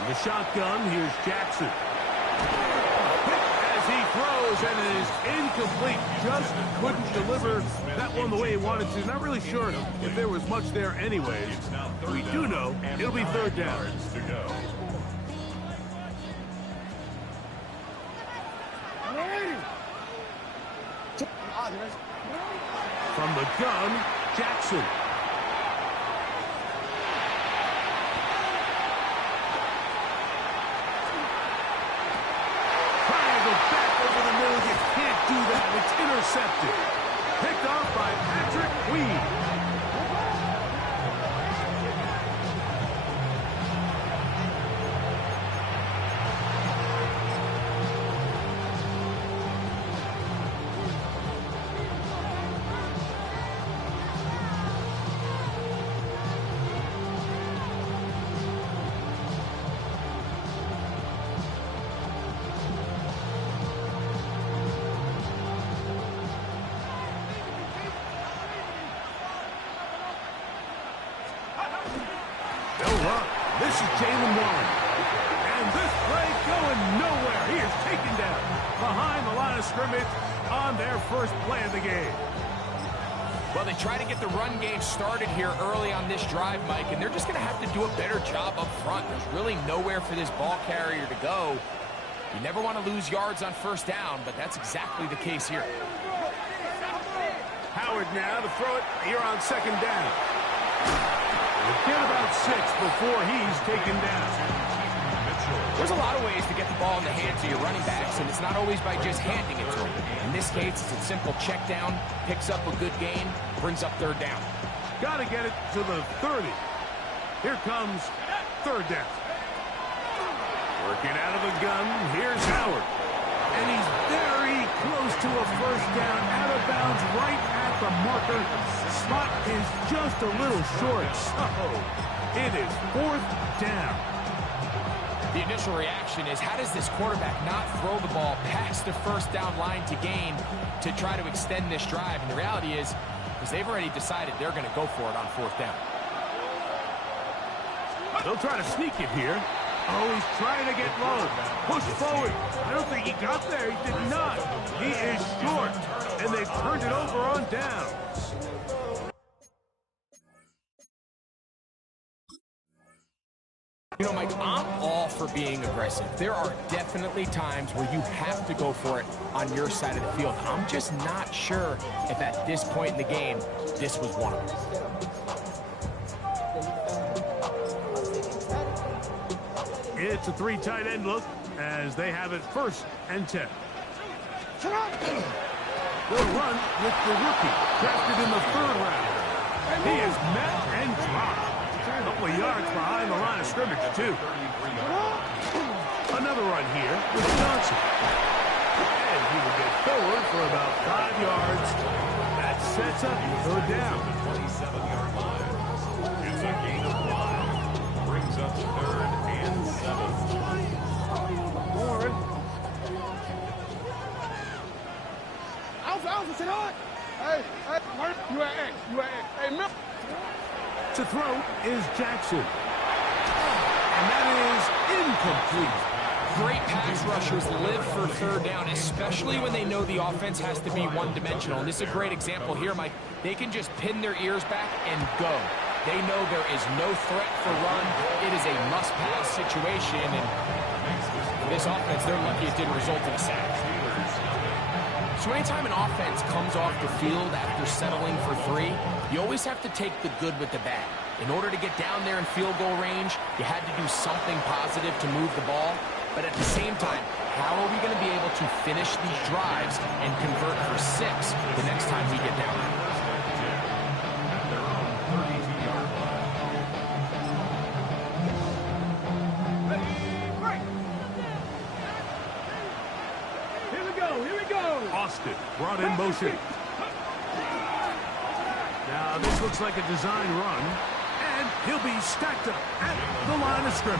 In the shotgun, here's Jackson. As he throws, and it is incomplete. Just couldn't deliver that one the way he wanted to. Not really sure if there was much there anyways. We do know it'll be third down. To go. From the gun, Jackson. Do that. It's intercepted. Picked off by Patrick Queen. up. This is Jalen Warren. And this play going nowhere. He is taken down behind the line of scrimmage on their first play of the game. Well, they try to get the run game started here early on this drive, Mike, and they're just going to have to do a better job up front. There's really nowhere for this ball carrier to go. You never want to lose yards on first down, but that's exactly the case here. Howard now to throw it here on second down. Get about 6 before he's taken down. There's a lot of ways to get the ball in the hands of your running backs, and it's not always by just handing it to them. In this case, it's a simple check down, picks up a good gain, brings up third down. Got to get it to the 30. Here comes third down. Working out of the gun, here's Howard. And he's very close to a first down, out of bounds, right at the marker. Spot is just a little short. So it is fourth down. The initial reaction is, how does this quarterback not throw the ball past the first down line to gain to try to extend this drive? And the reality is they've already decided they're going to go for it on fourth down. They'll try to sneak it here. Oh, he's trying to get low. Push forward. I don't think he got there. He did not. He is short. And they've turned it over on down. You know, Mike, I'm all for being aggressive. There are definitely times where you have to go for it on your side of the field. I'm just not sure if at this point in the game, this was one of them. It's a 3 tight end look as they have it first and 10. They'll run with the rookie, drafted in the 3rd round. He is met and dropped. A couple of yards behind the line of scrimmage, too. Another run here with Johnson. And he will get forward for about 5 yards. That sets up third down. 27-yard line. It's a gain of 5. Brings up 3rd and 7. Warren. Alpha, sit on. Hey, you at X. Hey, Mill. To throw is Jackson. And that is incomplete. Great pass rushers live for third down, especially when they know the offense has to be one-dimensional. And this is a great example here, Mike. They can just pin their ears back and go. They know there is no threat for run. It is a must-pass situation. And for this offense, they're lucky it didn't result in a sack. So anytime an offense comes off the field after settling for 3, you always have to take the good with the bad. In order to get down there in field goal range, you had to do something positive to move the ball. But at the same time, how are we going to be able to finish these drives and convert for 6 the next time we get down there? Austin brought in motion. Now this looks like a design run, and he'll be stacked up at the line of scrimmage.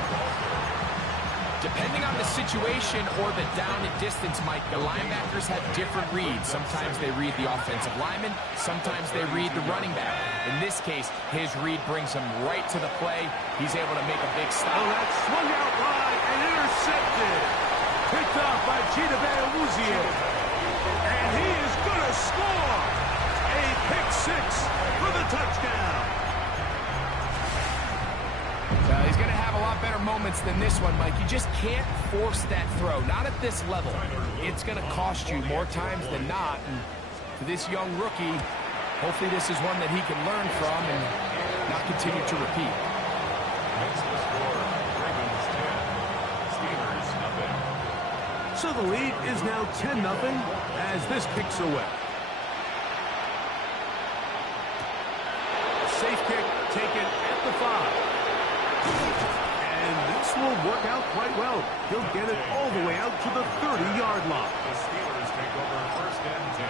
Depending on the situation or the down and distance, Mike, the linebackers have different reads. Sometimes they read the offensive lineman, sometimes they read the running back. In this case, his read brings him right to the play. He's able to make a big stop. Oh, that's swung out wide and intercepted. Picked off by Chidobe Awuzie. And he is going to score a pick-6 for the touchdown. He's going to have a lot better moments than this one, Mike. You just can't force that throw. Not at this level. It's going to cost you more times than not. And for this young rookie, hopefully this is one that he can learn from and not continue to repeat. Makes the score. Ravens 10. Steelers nothing. So the lead is now 10-0 as this kicks away. Safe kick taken at the 5. And this will work out quite well. He'll get it all the way out to the 30-yard line. The Steelers take over 1st and 10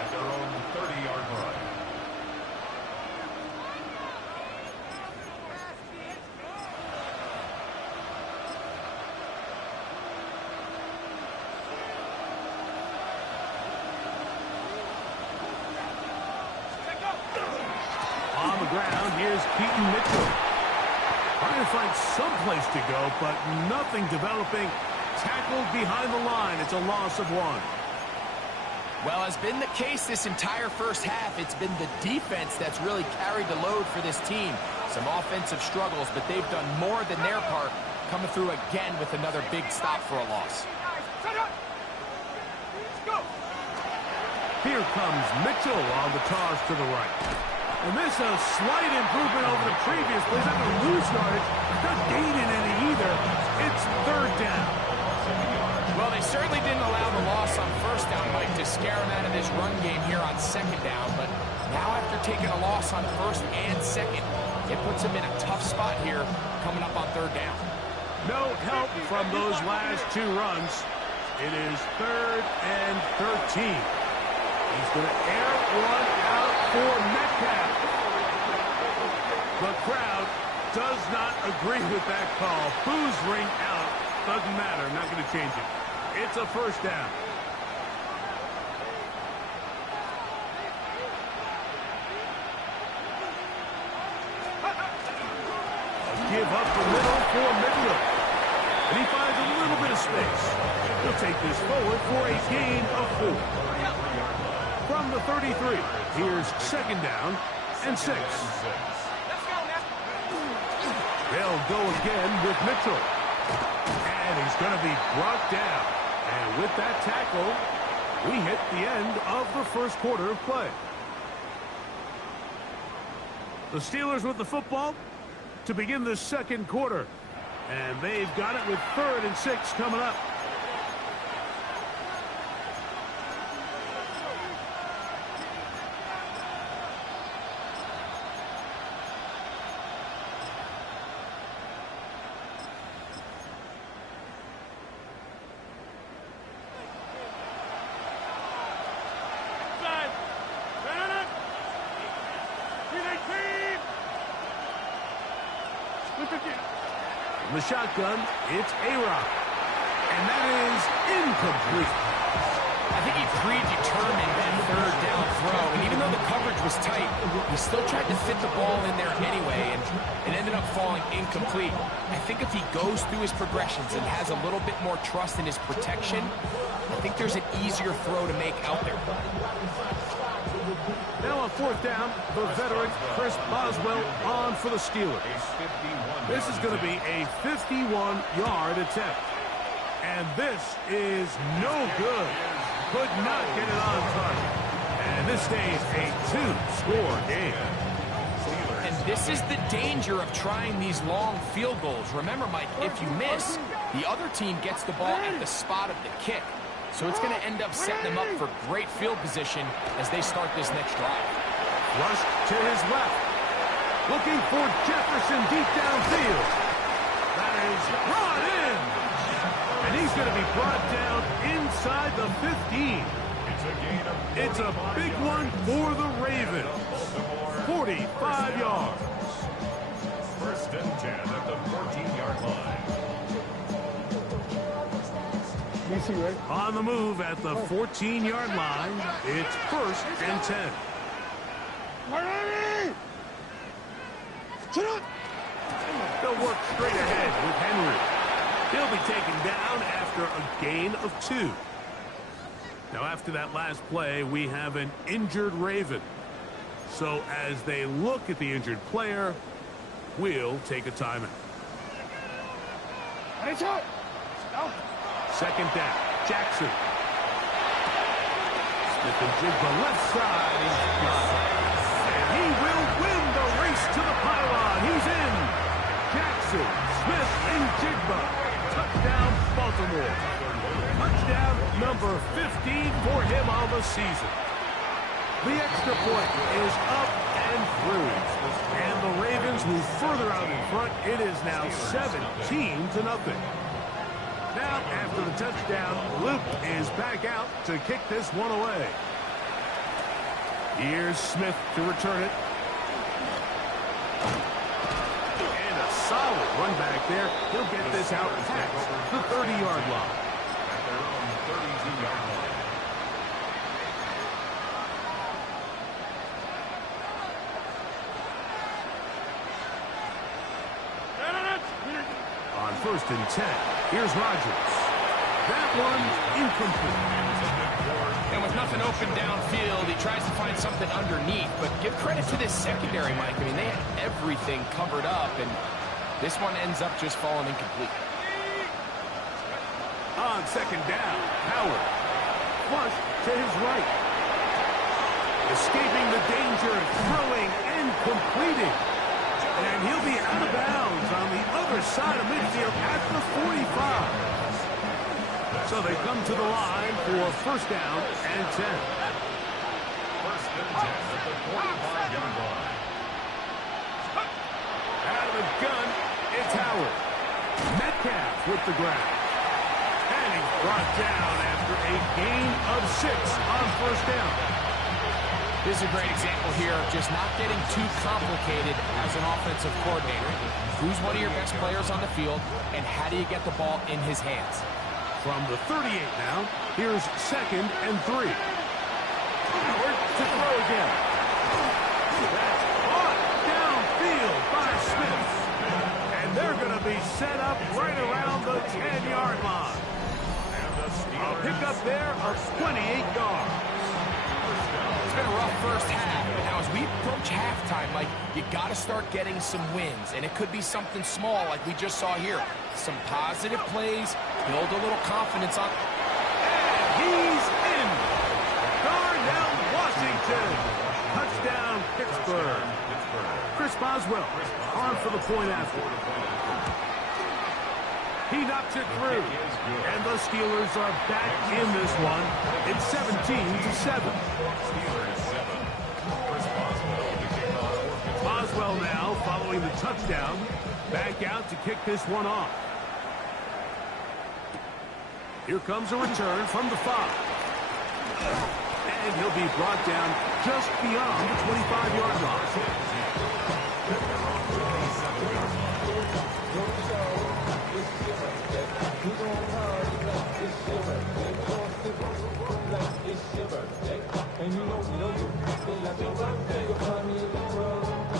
at their own 30-yard line. On the ground, here's Keaton Mitchell. Trying to find some place to go, but nothing developing. Tackled behind the line. It's a loss of 1. Well, as been the case this entire first half, it's been the defense that's really carried the load for this team. Some offensive struggles, but they've done more than their part, coming through again with another big stop for a loss. Here comes Mitchell on the toss to the right. And this is a slight improvement over the previous play. He's not going to lose yardage. Not gaining any either. It's 3rd down. Well, they certainly didn't allow the loss on 1st down, Mike, to scare him out of this run game here on 2nd down. But now after taking a loss on 1st and 2nd, it puts him in a tough spot here coming up on 3rd down. No help from those last 2 runs. It is 3rd and 13. He's going to air one out for Metcalf. The crowd does not agree with that call. Boos ring out. Doesn't matter. Not going to change it. It's a 1st down. A give up the middle for Mitchell. And he finds a little bit of space. He'll take this forward for a gain of 4. From the 33, here's 2nd down and 6. They'll go again with Mitchell. And he's going to be brought down. And with that tackle, we hit the end of the 1st quarter of play. The Steelers with the football to begin the 2nd quarter. And they've got it with 3rd and 6 coming up. From the shotgun, it's A-Rock. And that is incomplete. I think he predetermined that 3rd down throw, and even though the coverage was tight, he still tried to fit the ball in there anyway, and it ended up falling incomplete. I think if he goes through his progressions and has a little bit more trust in his protection, I think there's an easier throw to make out there. Now on 4th down, the veteran Chris Boswell on for the Steelers. This is going to be a 51-yard attempt. And this is no good. Could not get it on target. And this stays a 2-score game. And this is the danger of trying these long field goals. Remember, Mike, if you miss, the other team gets the ball at the spot of the kick. So it's going to end up setting them up for great field position as they start this next drive. Rush to his left. Looking for Jefferson deep downfield. That is brought in. And he's going to be brought down inside the 15. It's a big one for the Ravens. 45 yards. 1st and 10 at the 14-yard line. On the move at the 14-yard line, it's 1st and 10. They'll work straight ahead with Henry. He'll be taken down after a gain of 2. Now, after that last play, we have an injured Raven. So as they look at the injured player, we'll take a timeout. 2nd down, Jackson. Smith and Jigba left side. He's got it. And he will win the race to the pylon. He's in. Jackson, Smith, and Jigba. Touchdown, Baltimore. Touchdown number 15 for him on the season. The extra point is up and through. And the Ravens move further out in front. It is now 17-0. Now, after the touchdown, Luke is back out to kick this one away. Here's Smith to return it. And a solid run back there. He'll get this out past the 30-yard line. At their own 32-yard line. first and 10. Here's Rodgers. That one incomplete. And with nothing open downfield, he tries to find something underneath. But give credit to this secondary, Mike. I mean, they had everything covered up, and this one ends up just falling incomplete. On second down, Howard. Flush to his right. Escaping the danger, throwing and completing. And he'll be out of bounds on the other side of midfield at the 45. So they come to the line for first down and 10. First and 10 at the 45-yard line. Out of the gun, it's Howard. Metcalf with the grab. And he's brought down after a gain of 6 on first down. This is a great example here of just not getting too complicated as an offensive coordinator. Who's one of your best players on the field, and how do you get the ball in his hands? From the 38 now, here's second and 3. Howard to throw again. That's caught downfield by Smith. And they're going to be set up right around the 10-yard line. A pickup there of 28 yards. It's been a rough first half, but now as we approach halftime, Mike, you got to start getting some wins, and it could be something small like we just saw here. Some positive plays, build a little confidence on. And he's in. Darnell Washington. Touchdown, Pittsburgh. Chris Boswell on for the point after. He knocks it through. And the Steelers are back in this one. It's 17-7. Boswell now following the touchdown. Back out to kick this one off. Here comes a return from the 5. And he'll be brought down just beyond the 25-yard line.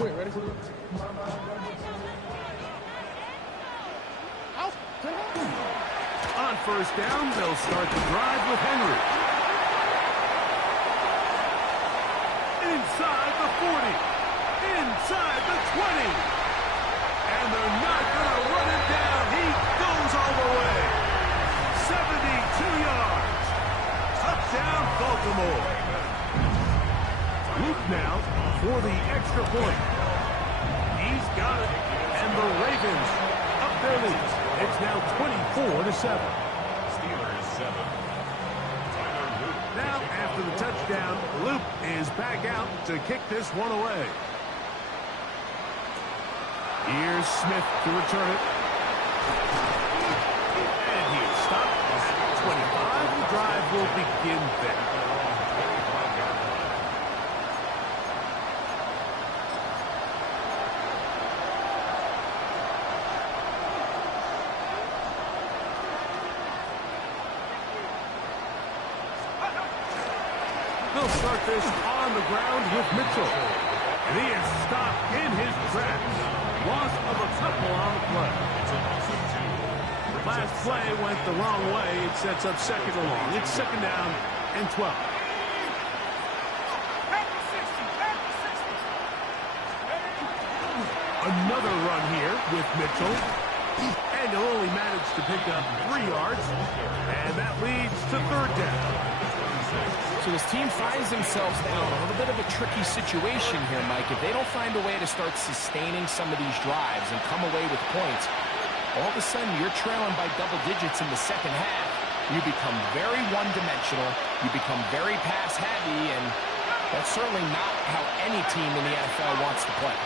Wait, ready? On first down, they'll start the drive with Henry. Inside the 40. Inside the 20. And they're not going to run it down. He goes all the way. 72 yards. Touchdown, Baltimore. Luke now for the extra point. He's got it. And the Ravens up their lead. It's now 24-7. Steelers 7. Now, after the touchdown, Luke is back out to kick this one away. Here's Smith to return it. And he is stopped at 25. The drive will begin there. They'll start this on the ground with Mitchell. And he is stopped in his tracks. Loss of a couple on the play. Last play went the wrong way. It sets up second and long. It's second down and 12. Another run here with Mitchell. And he'll only manage to pick up 3 yards. And that leads to third down. So this team finds themselves now in a little bit of a tricky situation here, Mike. If they don't find a way to start sustaining some of these drives and come away with points, all of a sudden you're trailing by double digits in the second half. You become very one-dimensional. You become very pass-heavy, and that's certainly not how any team in the NFL wants to play.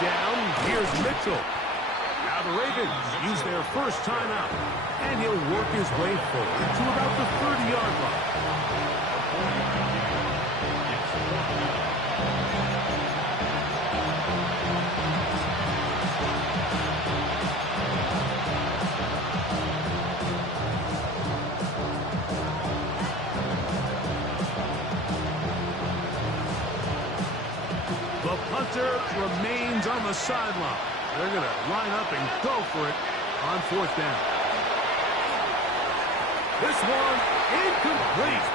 Down, here's Mitchell. Now the Ravens use their first timeout, and he'll work his way forward to about the 30-yard line. remains on the sideline. They're going to line up and go for it on 4th down. This one incomplete.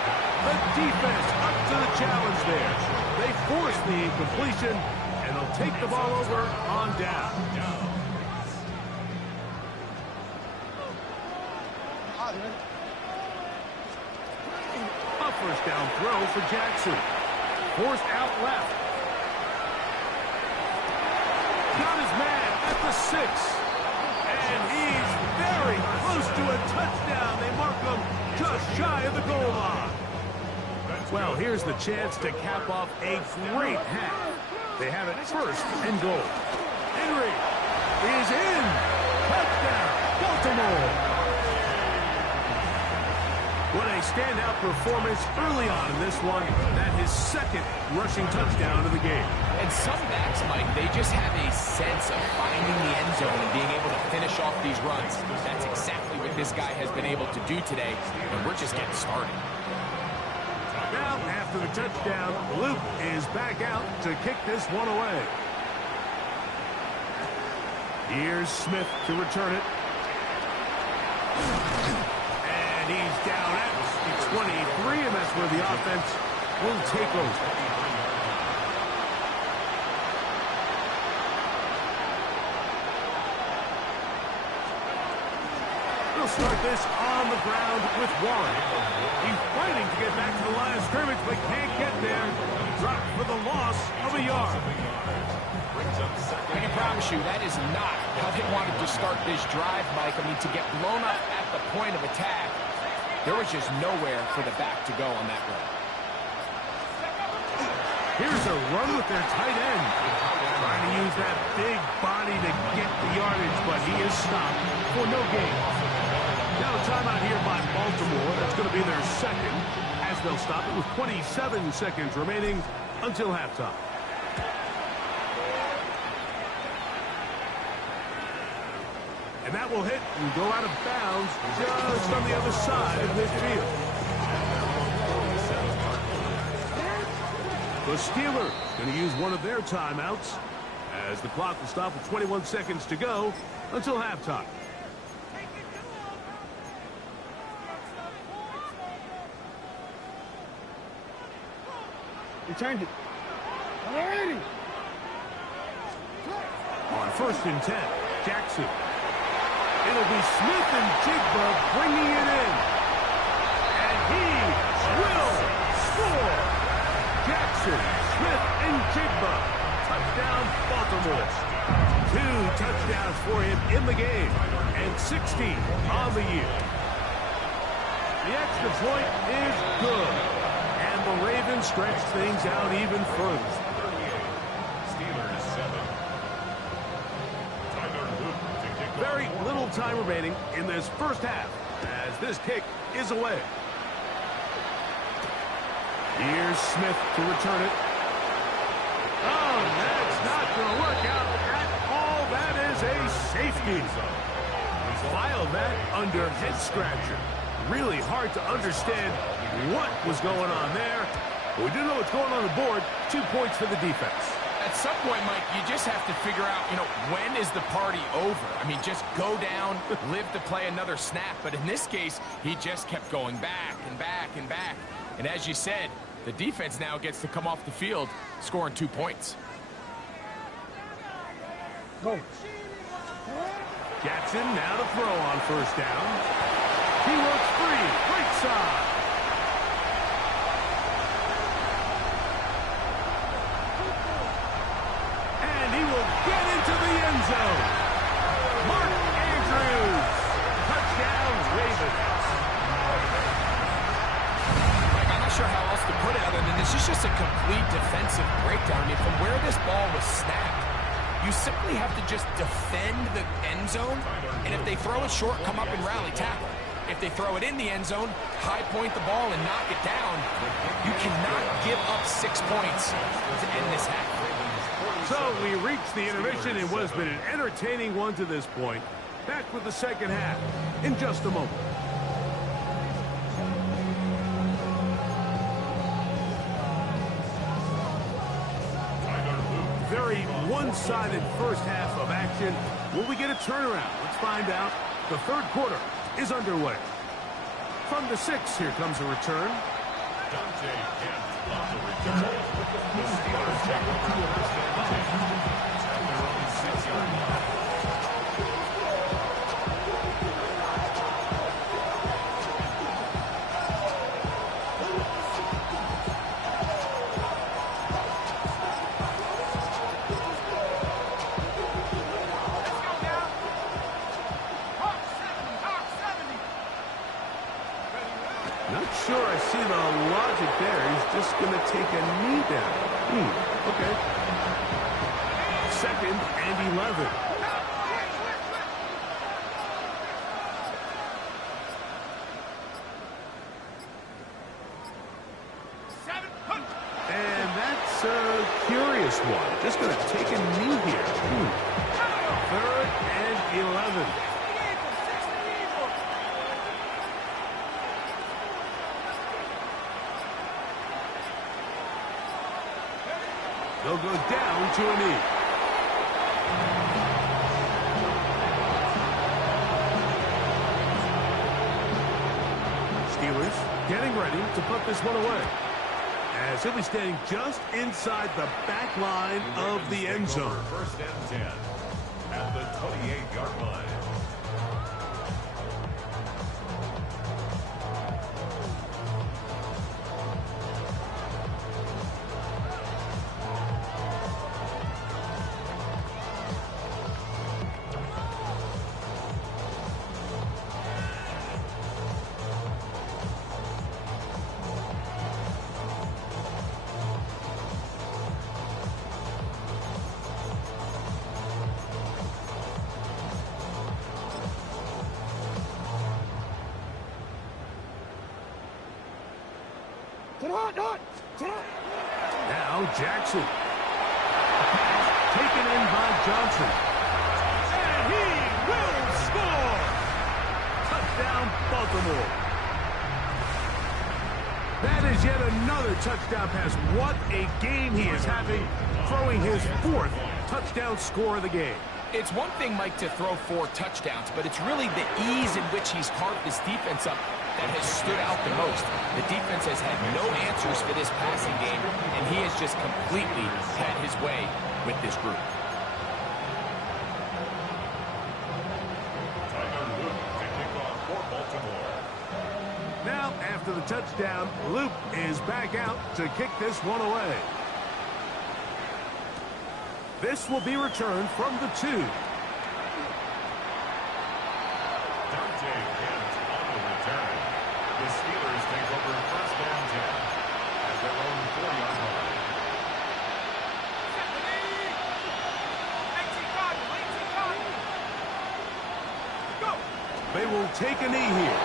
The defense up to the challenge there. They force the incompletion, and they'll take the ball over on down. A 1st down throw for Jackson. Forced out left. Got his man at the 6. And he's very close to a touchdown. They mark him just shy of the goal line. Well, here's the chance to cap off a great half. They have it 1st and goal. Henry is in. Touchdown, Baltimore. What a standout performance early on in this one. That his 2nd rushing touchdown of the game. And some backs, Mike, they just have a sense of finding the end zone and being able to finish off these runs. That's exactly what this guy has been able to do today, and we're just getting started. Now, after the touchdown, Luke is back out to kick this one away. Here's Smith to return it. And he's down at 23, and that's where the offense will take over. They'll start this on the ground with Warren. He's fighting to get back to the line of scrimmage, but can't get there. Dropped for the loss of a yard. I can promise you that is not how they wanted to start this drive, Mike. I mean, to get blown up at the point of attack, there was just nowhere for the back to go on that run. Here's a run with their tight end. Trying to use that big body to get the yardage, but he is stopped for no gain. Now a timeout here by Baltimore. That's going to be their 2nd, as they'll stop it with 27 seconds remaining until halftime. And that will hit and go out of bounds just on the other side of midfield. The Steelers going to use one of their timeouts as the clock will stop with 21 seconds to go until halftime. You changed it. Alrighty. On 1st and 10, Jackson. It'll be Smith and Jigba bringing it in. And he will score. Jackson, Smith, and Jigba. Touchdown, Baltimore. 2 touchdowns for him in the game. And 16 on the year. The extra point is good. And the Ravens stretch things out even further. Very little time remaining in this 1st half as this kick is away. Here's Smith to return it. Oh, that's not going to work out at all. That is a safety. File that under head scratcher. Really hard to understand what was going on there. But we do know what's going on the board. 2 points for the defense. At some point, Mike, you just have to figure out, when is the party over? I mean, just go down, live to play another snap. But in this case, he just kept going back and back and back. And as you said, the defense now gets to come off the field, scoring 2 points. Go. Jackson now to throw on 1st down. He works free, right side. And he will get into the end zone. Mark Andrews. Touchdown, Ravens. Mike, I'm not sure how else to put it other than this is just a complete defensive breakdown. I mean, from where this ball was snapped, you simply have to just defend the end zone, and if they throw it short, come up and rally tackle. If they throw it in the end zone, high point the ball and knock it down. You cannot give up 6 points to end this half. So we reached the intermission in what has been an entertaining one to this point. Back with the 2nd half in just a moment. Very one-sided first half of action. Will we get a turnaround? Let's find out. The third quarter is underway. From the 6, here comes a return. Dante Kemp on the return. The Steelers take over first and 10 at their own 6-yard line. Not sure I see the logic there. He's just going to take a knee down. Okay. 2nd and 11. And that's a curious one. Just going to take a knee here. 3rd and 11. They'll go down to a knee. Steelers getting ready to put this one away, as he'll be standing just inside the back line of the end zone. First and 10 at the 28-yard line. Now Jackson. Taken in by Johnson. And he will score! Touchdown, Baltimore. That is yet another touchdown pass. What a game he is having, throwing his 4th touchdown score of the game. It's one thing, Mike, to throw 4 touchdowns, but it's really the ease in which he's carved this defense up that has stood out the most. The defense has had no answers for this passing game, and he has just completely had his way with this group. Tyler Luke to kick off for Baltimore. Now, after the touchdown, Luke is back out to kick this one away. This will be returned from the 2. Dante Kemp on the return. The Steelers take over first and 10 at their own 4-yard line. They will take a knee here.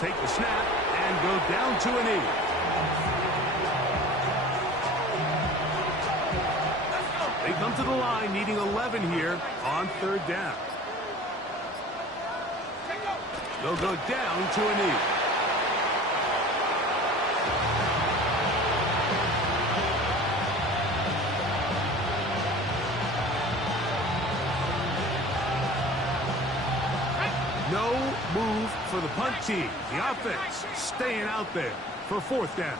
Take the snap and go down to a knee. They come to the line needing 11 here on 3rd down. They'll go down to a knee. No move for the punt team. The offense staying out there for 4th down.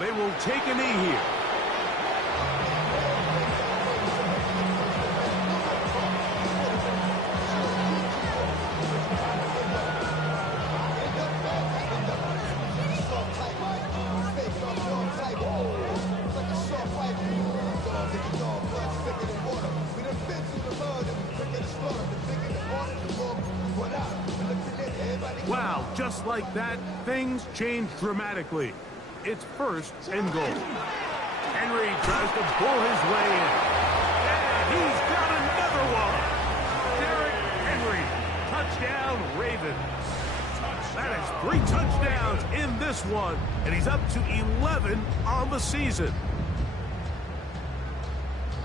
They will take a knee here. Wow, just like that, things change dramatically. It's first and goal. Henry tries to pull his way in. And he's got another one. Derrick Henry, touchdown Ravens. That is 3 touchdowns in this one, and he's up to 11 on the season.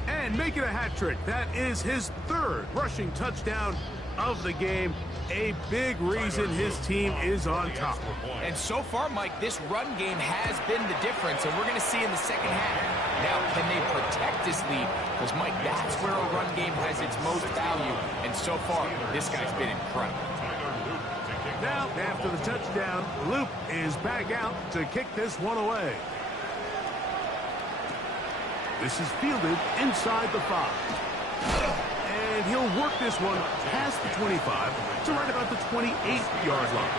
And making a hat trick, that is his 3rd rushing touchdown of the game. A big reason his team is on top. And so far, Mike, this run game has been the difference, and we're going to see in the second half. Now, can they protect this lead? Because, Mike, that's where a run game has its most value, and so far, this guy's been incredible. Now, after the touchdown, Luke is back out to kick this one away. This is fielded inside the 5. And he'll work this one past the 25 to right about the 28-yard line.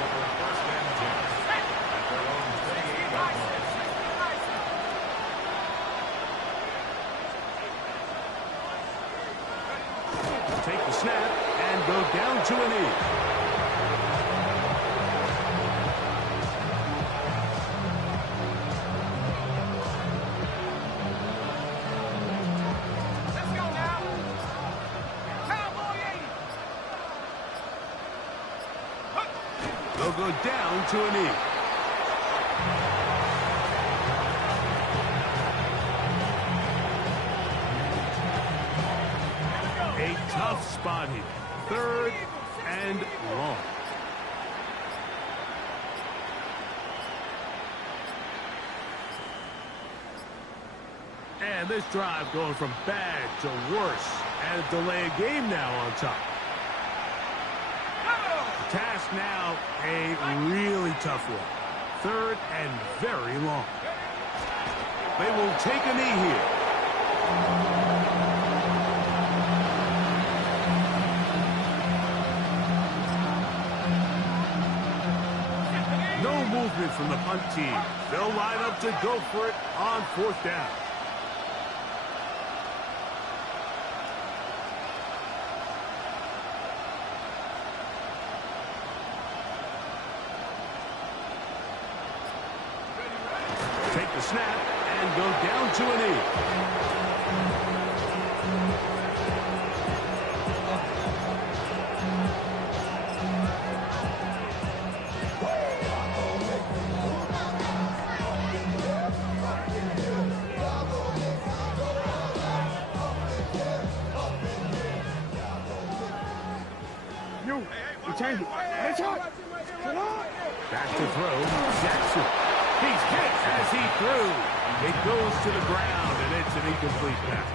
Take the snap and go down to a knee. They'll go down to a knee. A tough spot here. 3rd and long. And this drive going from bad to worse. And a delay of game now on top. Task now, a really tough one. 3rd and very long. They will take a knee here. No movement from the punt team. They'll line up to go for it on 4th down. Take the snap and go down to a knee. You change it. Hey, shot. Back to throw. Jackson. He's hit as he threw. It goes to the ground, and it's an incomplete pass.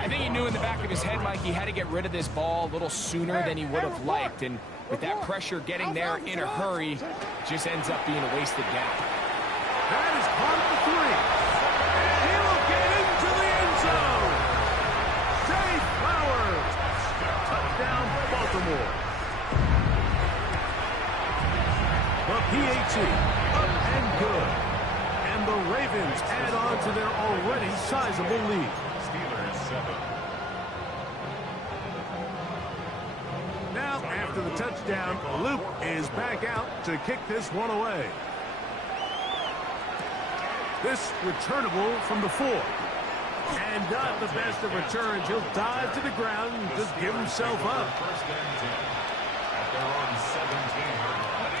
I think he knew in the back of his head, Mike, he had to get rid of this ball a little sooner than he would have liked. And with that pressure getting there in a hurry, just ends up being a wasted gap. That is part of the 3. And he will get into the end zone. Zay Flowers. Touchdown, Baltimore. The PAT, up and good. And the Ravens add on to their already sizable lead. Steelers 7. Now, after the touchdown, Luke is back out to kick this one away. This returnable from the 4. And not the best of returns. He'll dive to the ground and just give himself up. First and 10 at their own 17-yard line.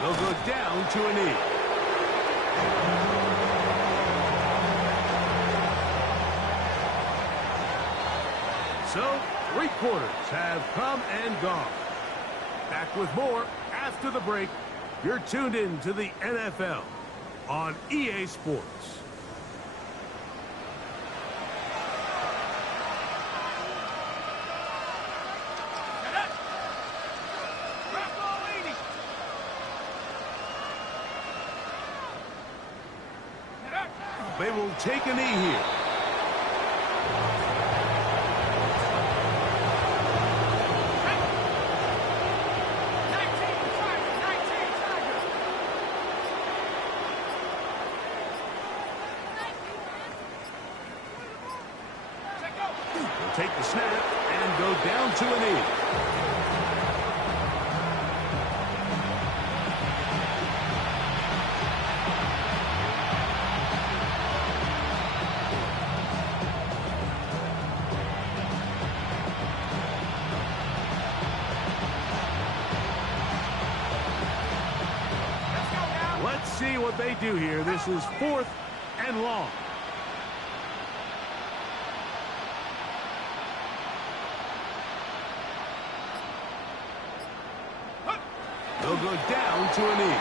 They'll go down to a knee. So, 3 quarters have come and gone. Back with more after the break. You're tuned in to the NFL on EA Sports. They will take a knee here. He'll take the snap and go down to a knee. Let's see what they do here. This is 4th and long. They'll go down to a knee.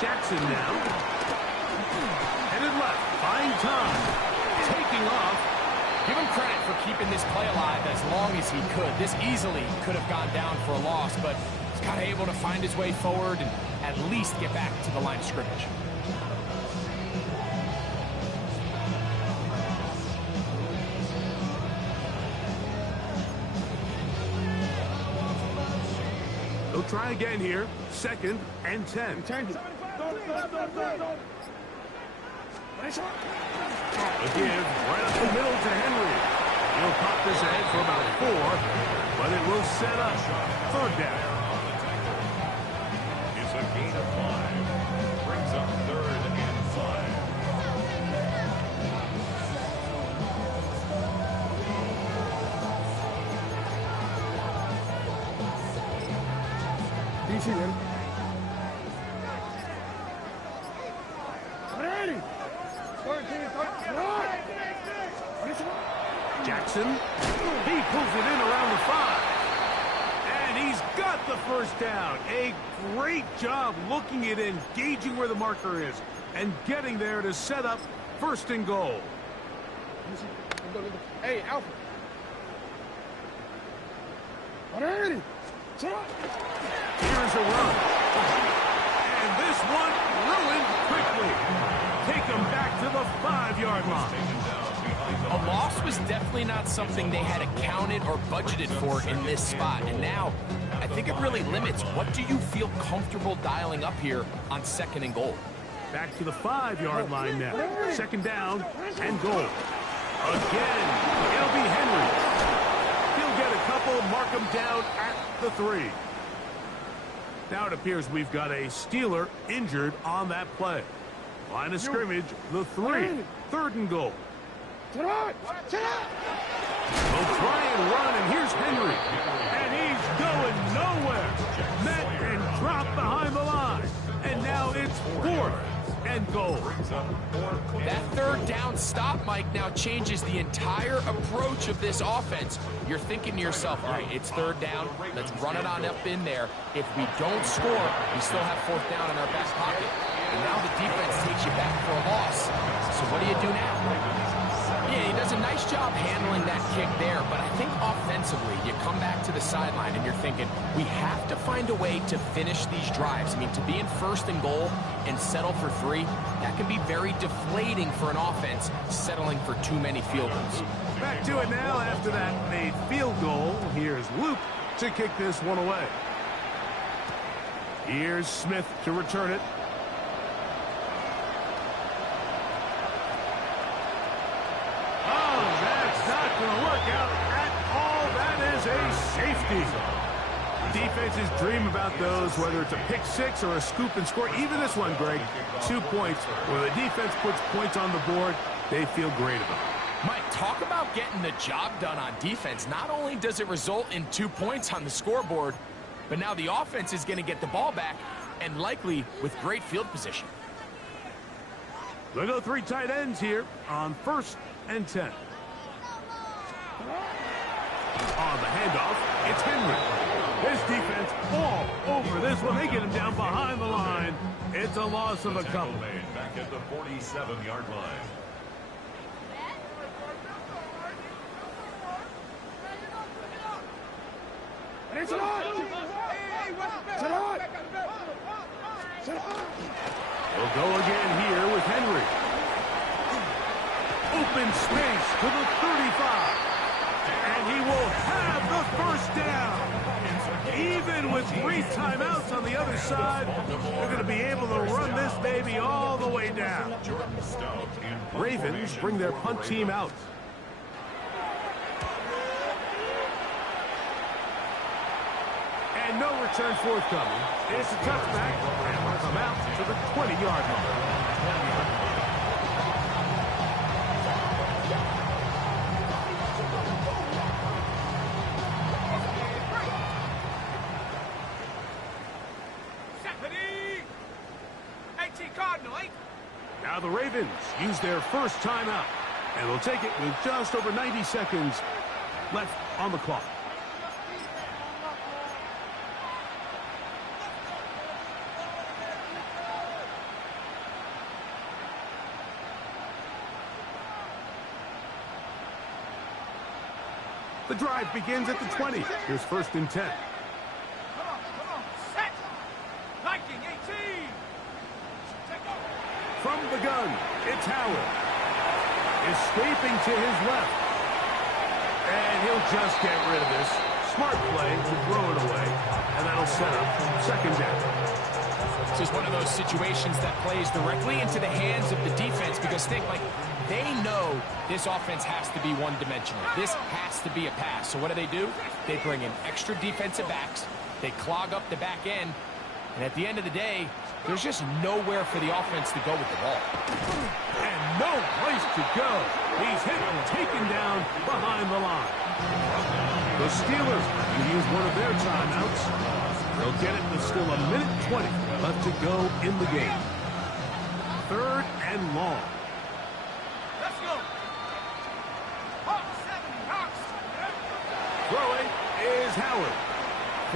Jackson now. Headed left. Fine time. Taking off. Give him credit for keeping this play alive as long as he could. This easily could have gone down for a loss, but he's kind of able to find his way forward and at least get back to the line of scrimmage. They'll try again here. 2nd and 10. A give right up the middle to Henry. He'll pop this ahead for about 4, but it will set up 3rd down. It's a gain of 5. Brings up 3rd and 5. Jackson, he pulls it in around the 5. And he's got the 1st down. A great job looking at engaging where the marker is and getting there to set up 1st and goal. Hey, Alfred. Here's a run. And this one ruined quickly. Take him back to the 5-yard line. A loss was definitely not something they had accounted or budgeted for in this spot. And now, I think it really limits what do you feel comfortable dialing up here on 2nd and goal. Back to the 5-yard line now. 2nd down and goal. Again, it'll be Henry. He'll get a couple, mark him down at the 3. Now it appears we've got a Steeler injured on that play. Line of scrimmage, the 3. 3rd and goal. They'll try and run, and here's Henry. And he's going nowhere. Met and dropped behind the line. And now it's 4th and goal. That 3rd down stop, Mike, now changes the entire approach of this offense. You're thinking to yourself, all right, it's 3rd down. Let's run it on up in there. If we don't score, we still have 4th down in our back pocket. And now the defense takes you back for a loss. So what do you do now? Yeah, he does a nice job handling that kick there, but I think offensively, you come back to the sideline and you're thinking, we have to find a way to finish these drives. I mean, to be in 1st and goal and settle for 3, that can be very deflating for an offense settling for too many field goals. Back to it now after that made field goal. Here's Luke to kick this one away. Here's Smith to return it. Going to work out at all. That is a safety. Defenses dream about those, whether it's a pick 6 or a scoop and score. Even this one, Greg, 2 points. When the defense puts points on the board, they feel great about it. Mike, talk about getting the job done on defense. Not only does it result in 2 points on the scoreboard, but now the offense is going to get the ball back and likely with great field position. They'll go 3 tight ends here on 1st and 10. On the handoff, it's Henry. This defense all over this one. They get him down behind the line. It's a loss of a couple. Back at the 47-yard line. We'll go again here with Henry. Open space to the 35. And he will have the first down. Even with 3 timeouts on the other side, they're going to be able to run this baby all the way down. Ravens bring their punt team out. And no return forthcoming. It's a touchback, and we'll come out to the 20-yard line. Now the Ravens use their first timeout, and they'll take it with just over 90 seconds left on the clock. The drive begins at the 20. Here's 1st and 10. Come on, set. Viking 18. From the gun, it's Howard. Escaping to his left. And he'll just get rid of this. Smart play to throw it away. And that'll set up 2nd down. This is one of those situations that plays directly into the hands of the defense because they know this offense has to be one-dimensional. This has to be a pass. So what do? They bring in extra defensive backs. They clog up the back end. And at the end of the day, there's just nowhere for the offense to go with the ball. And no place to go. He's hit and taken down behind the line. The Steelers will use one of their timeouts. They'll get it with still 1:20 left to go in the game. 3rd and long. Let's go. Hawks, 7, Hawks. Throwing is Howard.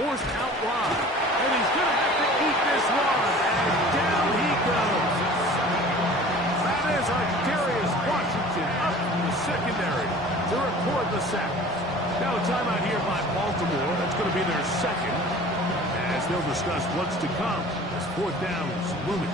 Forced out wide. And he's going to have to eat this one. And down he goes. That is Darius Washington up in the secondary to record the sack. Now a timeout here by Baltimore. That's going to be their 2nd. As they'll discuss what's to come as 4th down is looming.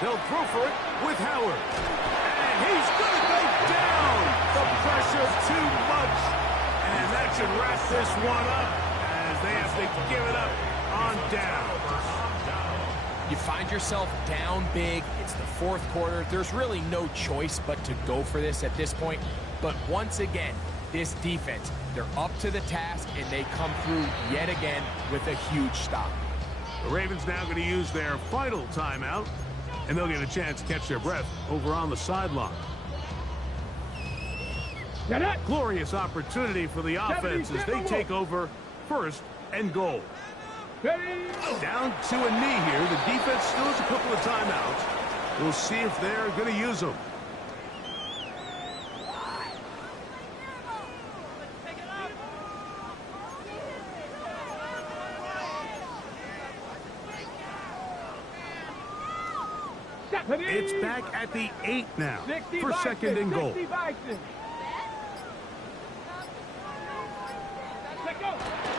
They'll throw for it with Howard. And he's going to go down. The pressure too much. And that should wrap this one up as they have to give it up on down. You find yourself down big. It's the 4th quarter. There's really no choice but to go for this at this point. But once again, this defense, they're up to the task, and they come through yet again with a huge stop. The Ravens now going to use their final timeout, and they'll get a chance to catch their breath over on the sideline. Glorious opportunity for the offense as they take over 1st and goal. Down to a knee here. The defense still has a couple of timeouts. We'll see if they're going to use them. It's back at the 8 now for 2nd and goal.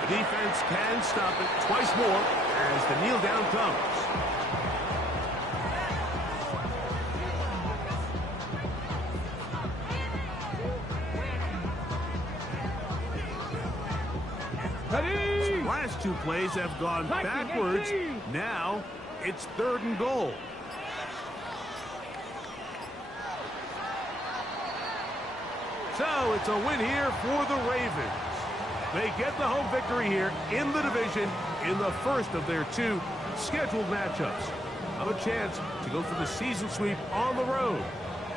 The defense can stop it twice more as the kneel down comes. Ready? Last two plays have gone backwards. Now it's 3rd and goal. So it's a win here for the Ravens. They get the home victory here in the division in the first of their 2 scheduled matchups. Have a chance to go for the season sweep on the road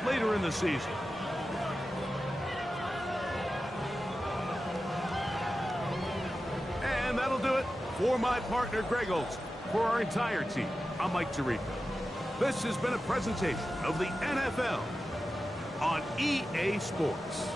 later in the season. And that'll do it for my partner Greg Olson. For our entire team, I'm Mike Tirico. This has been a presentation of the NFL on EA Sports.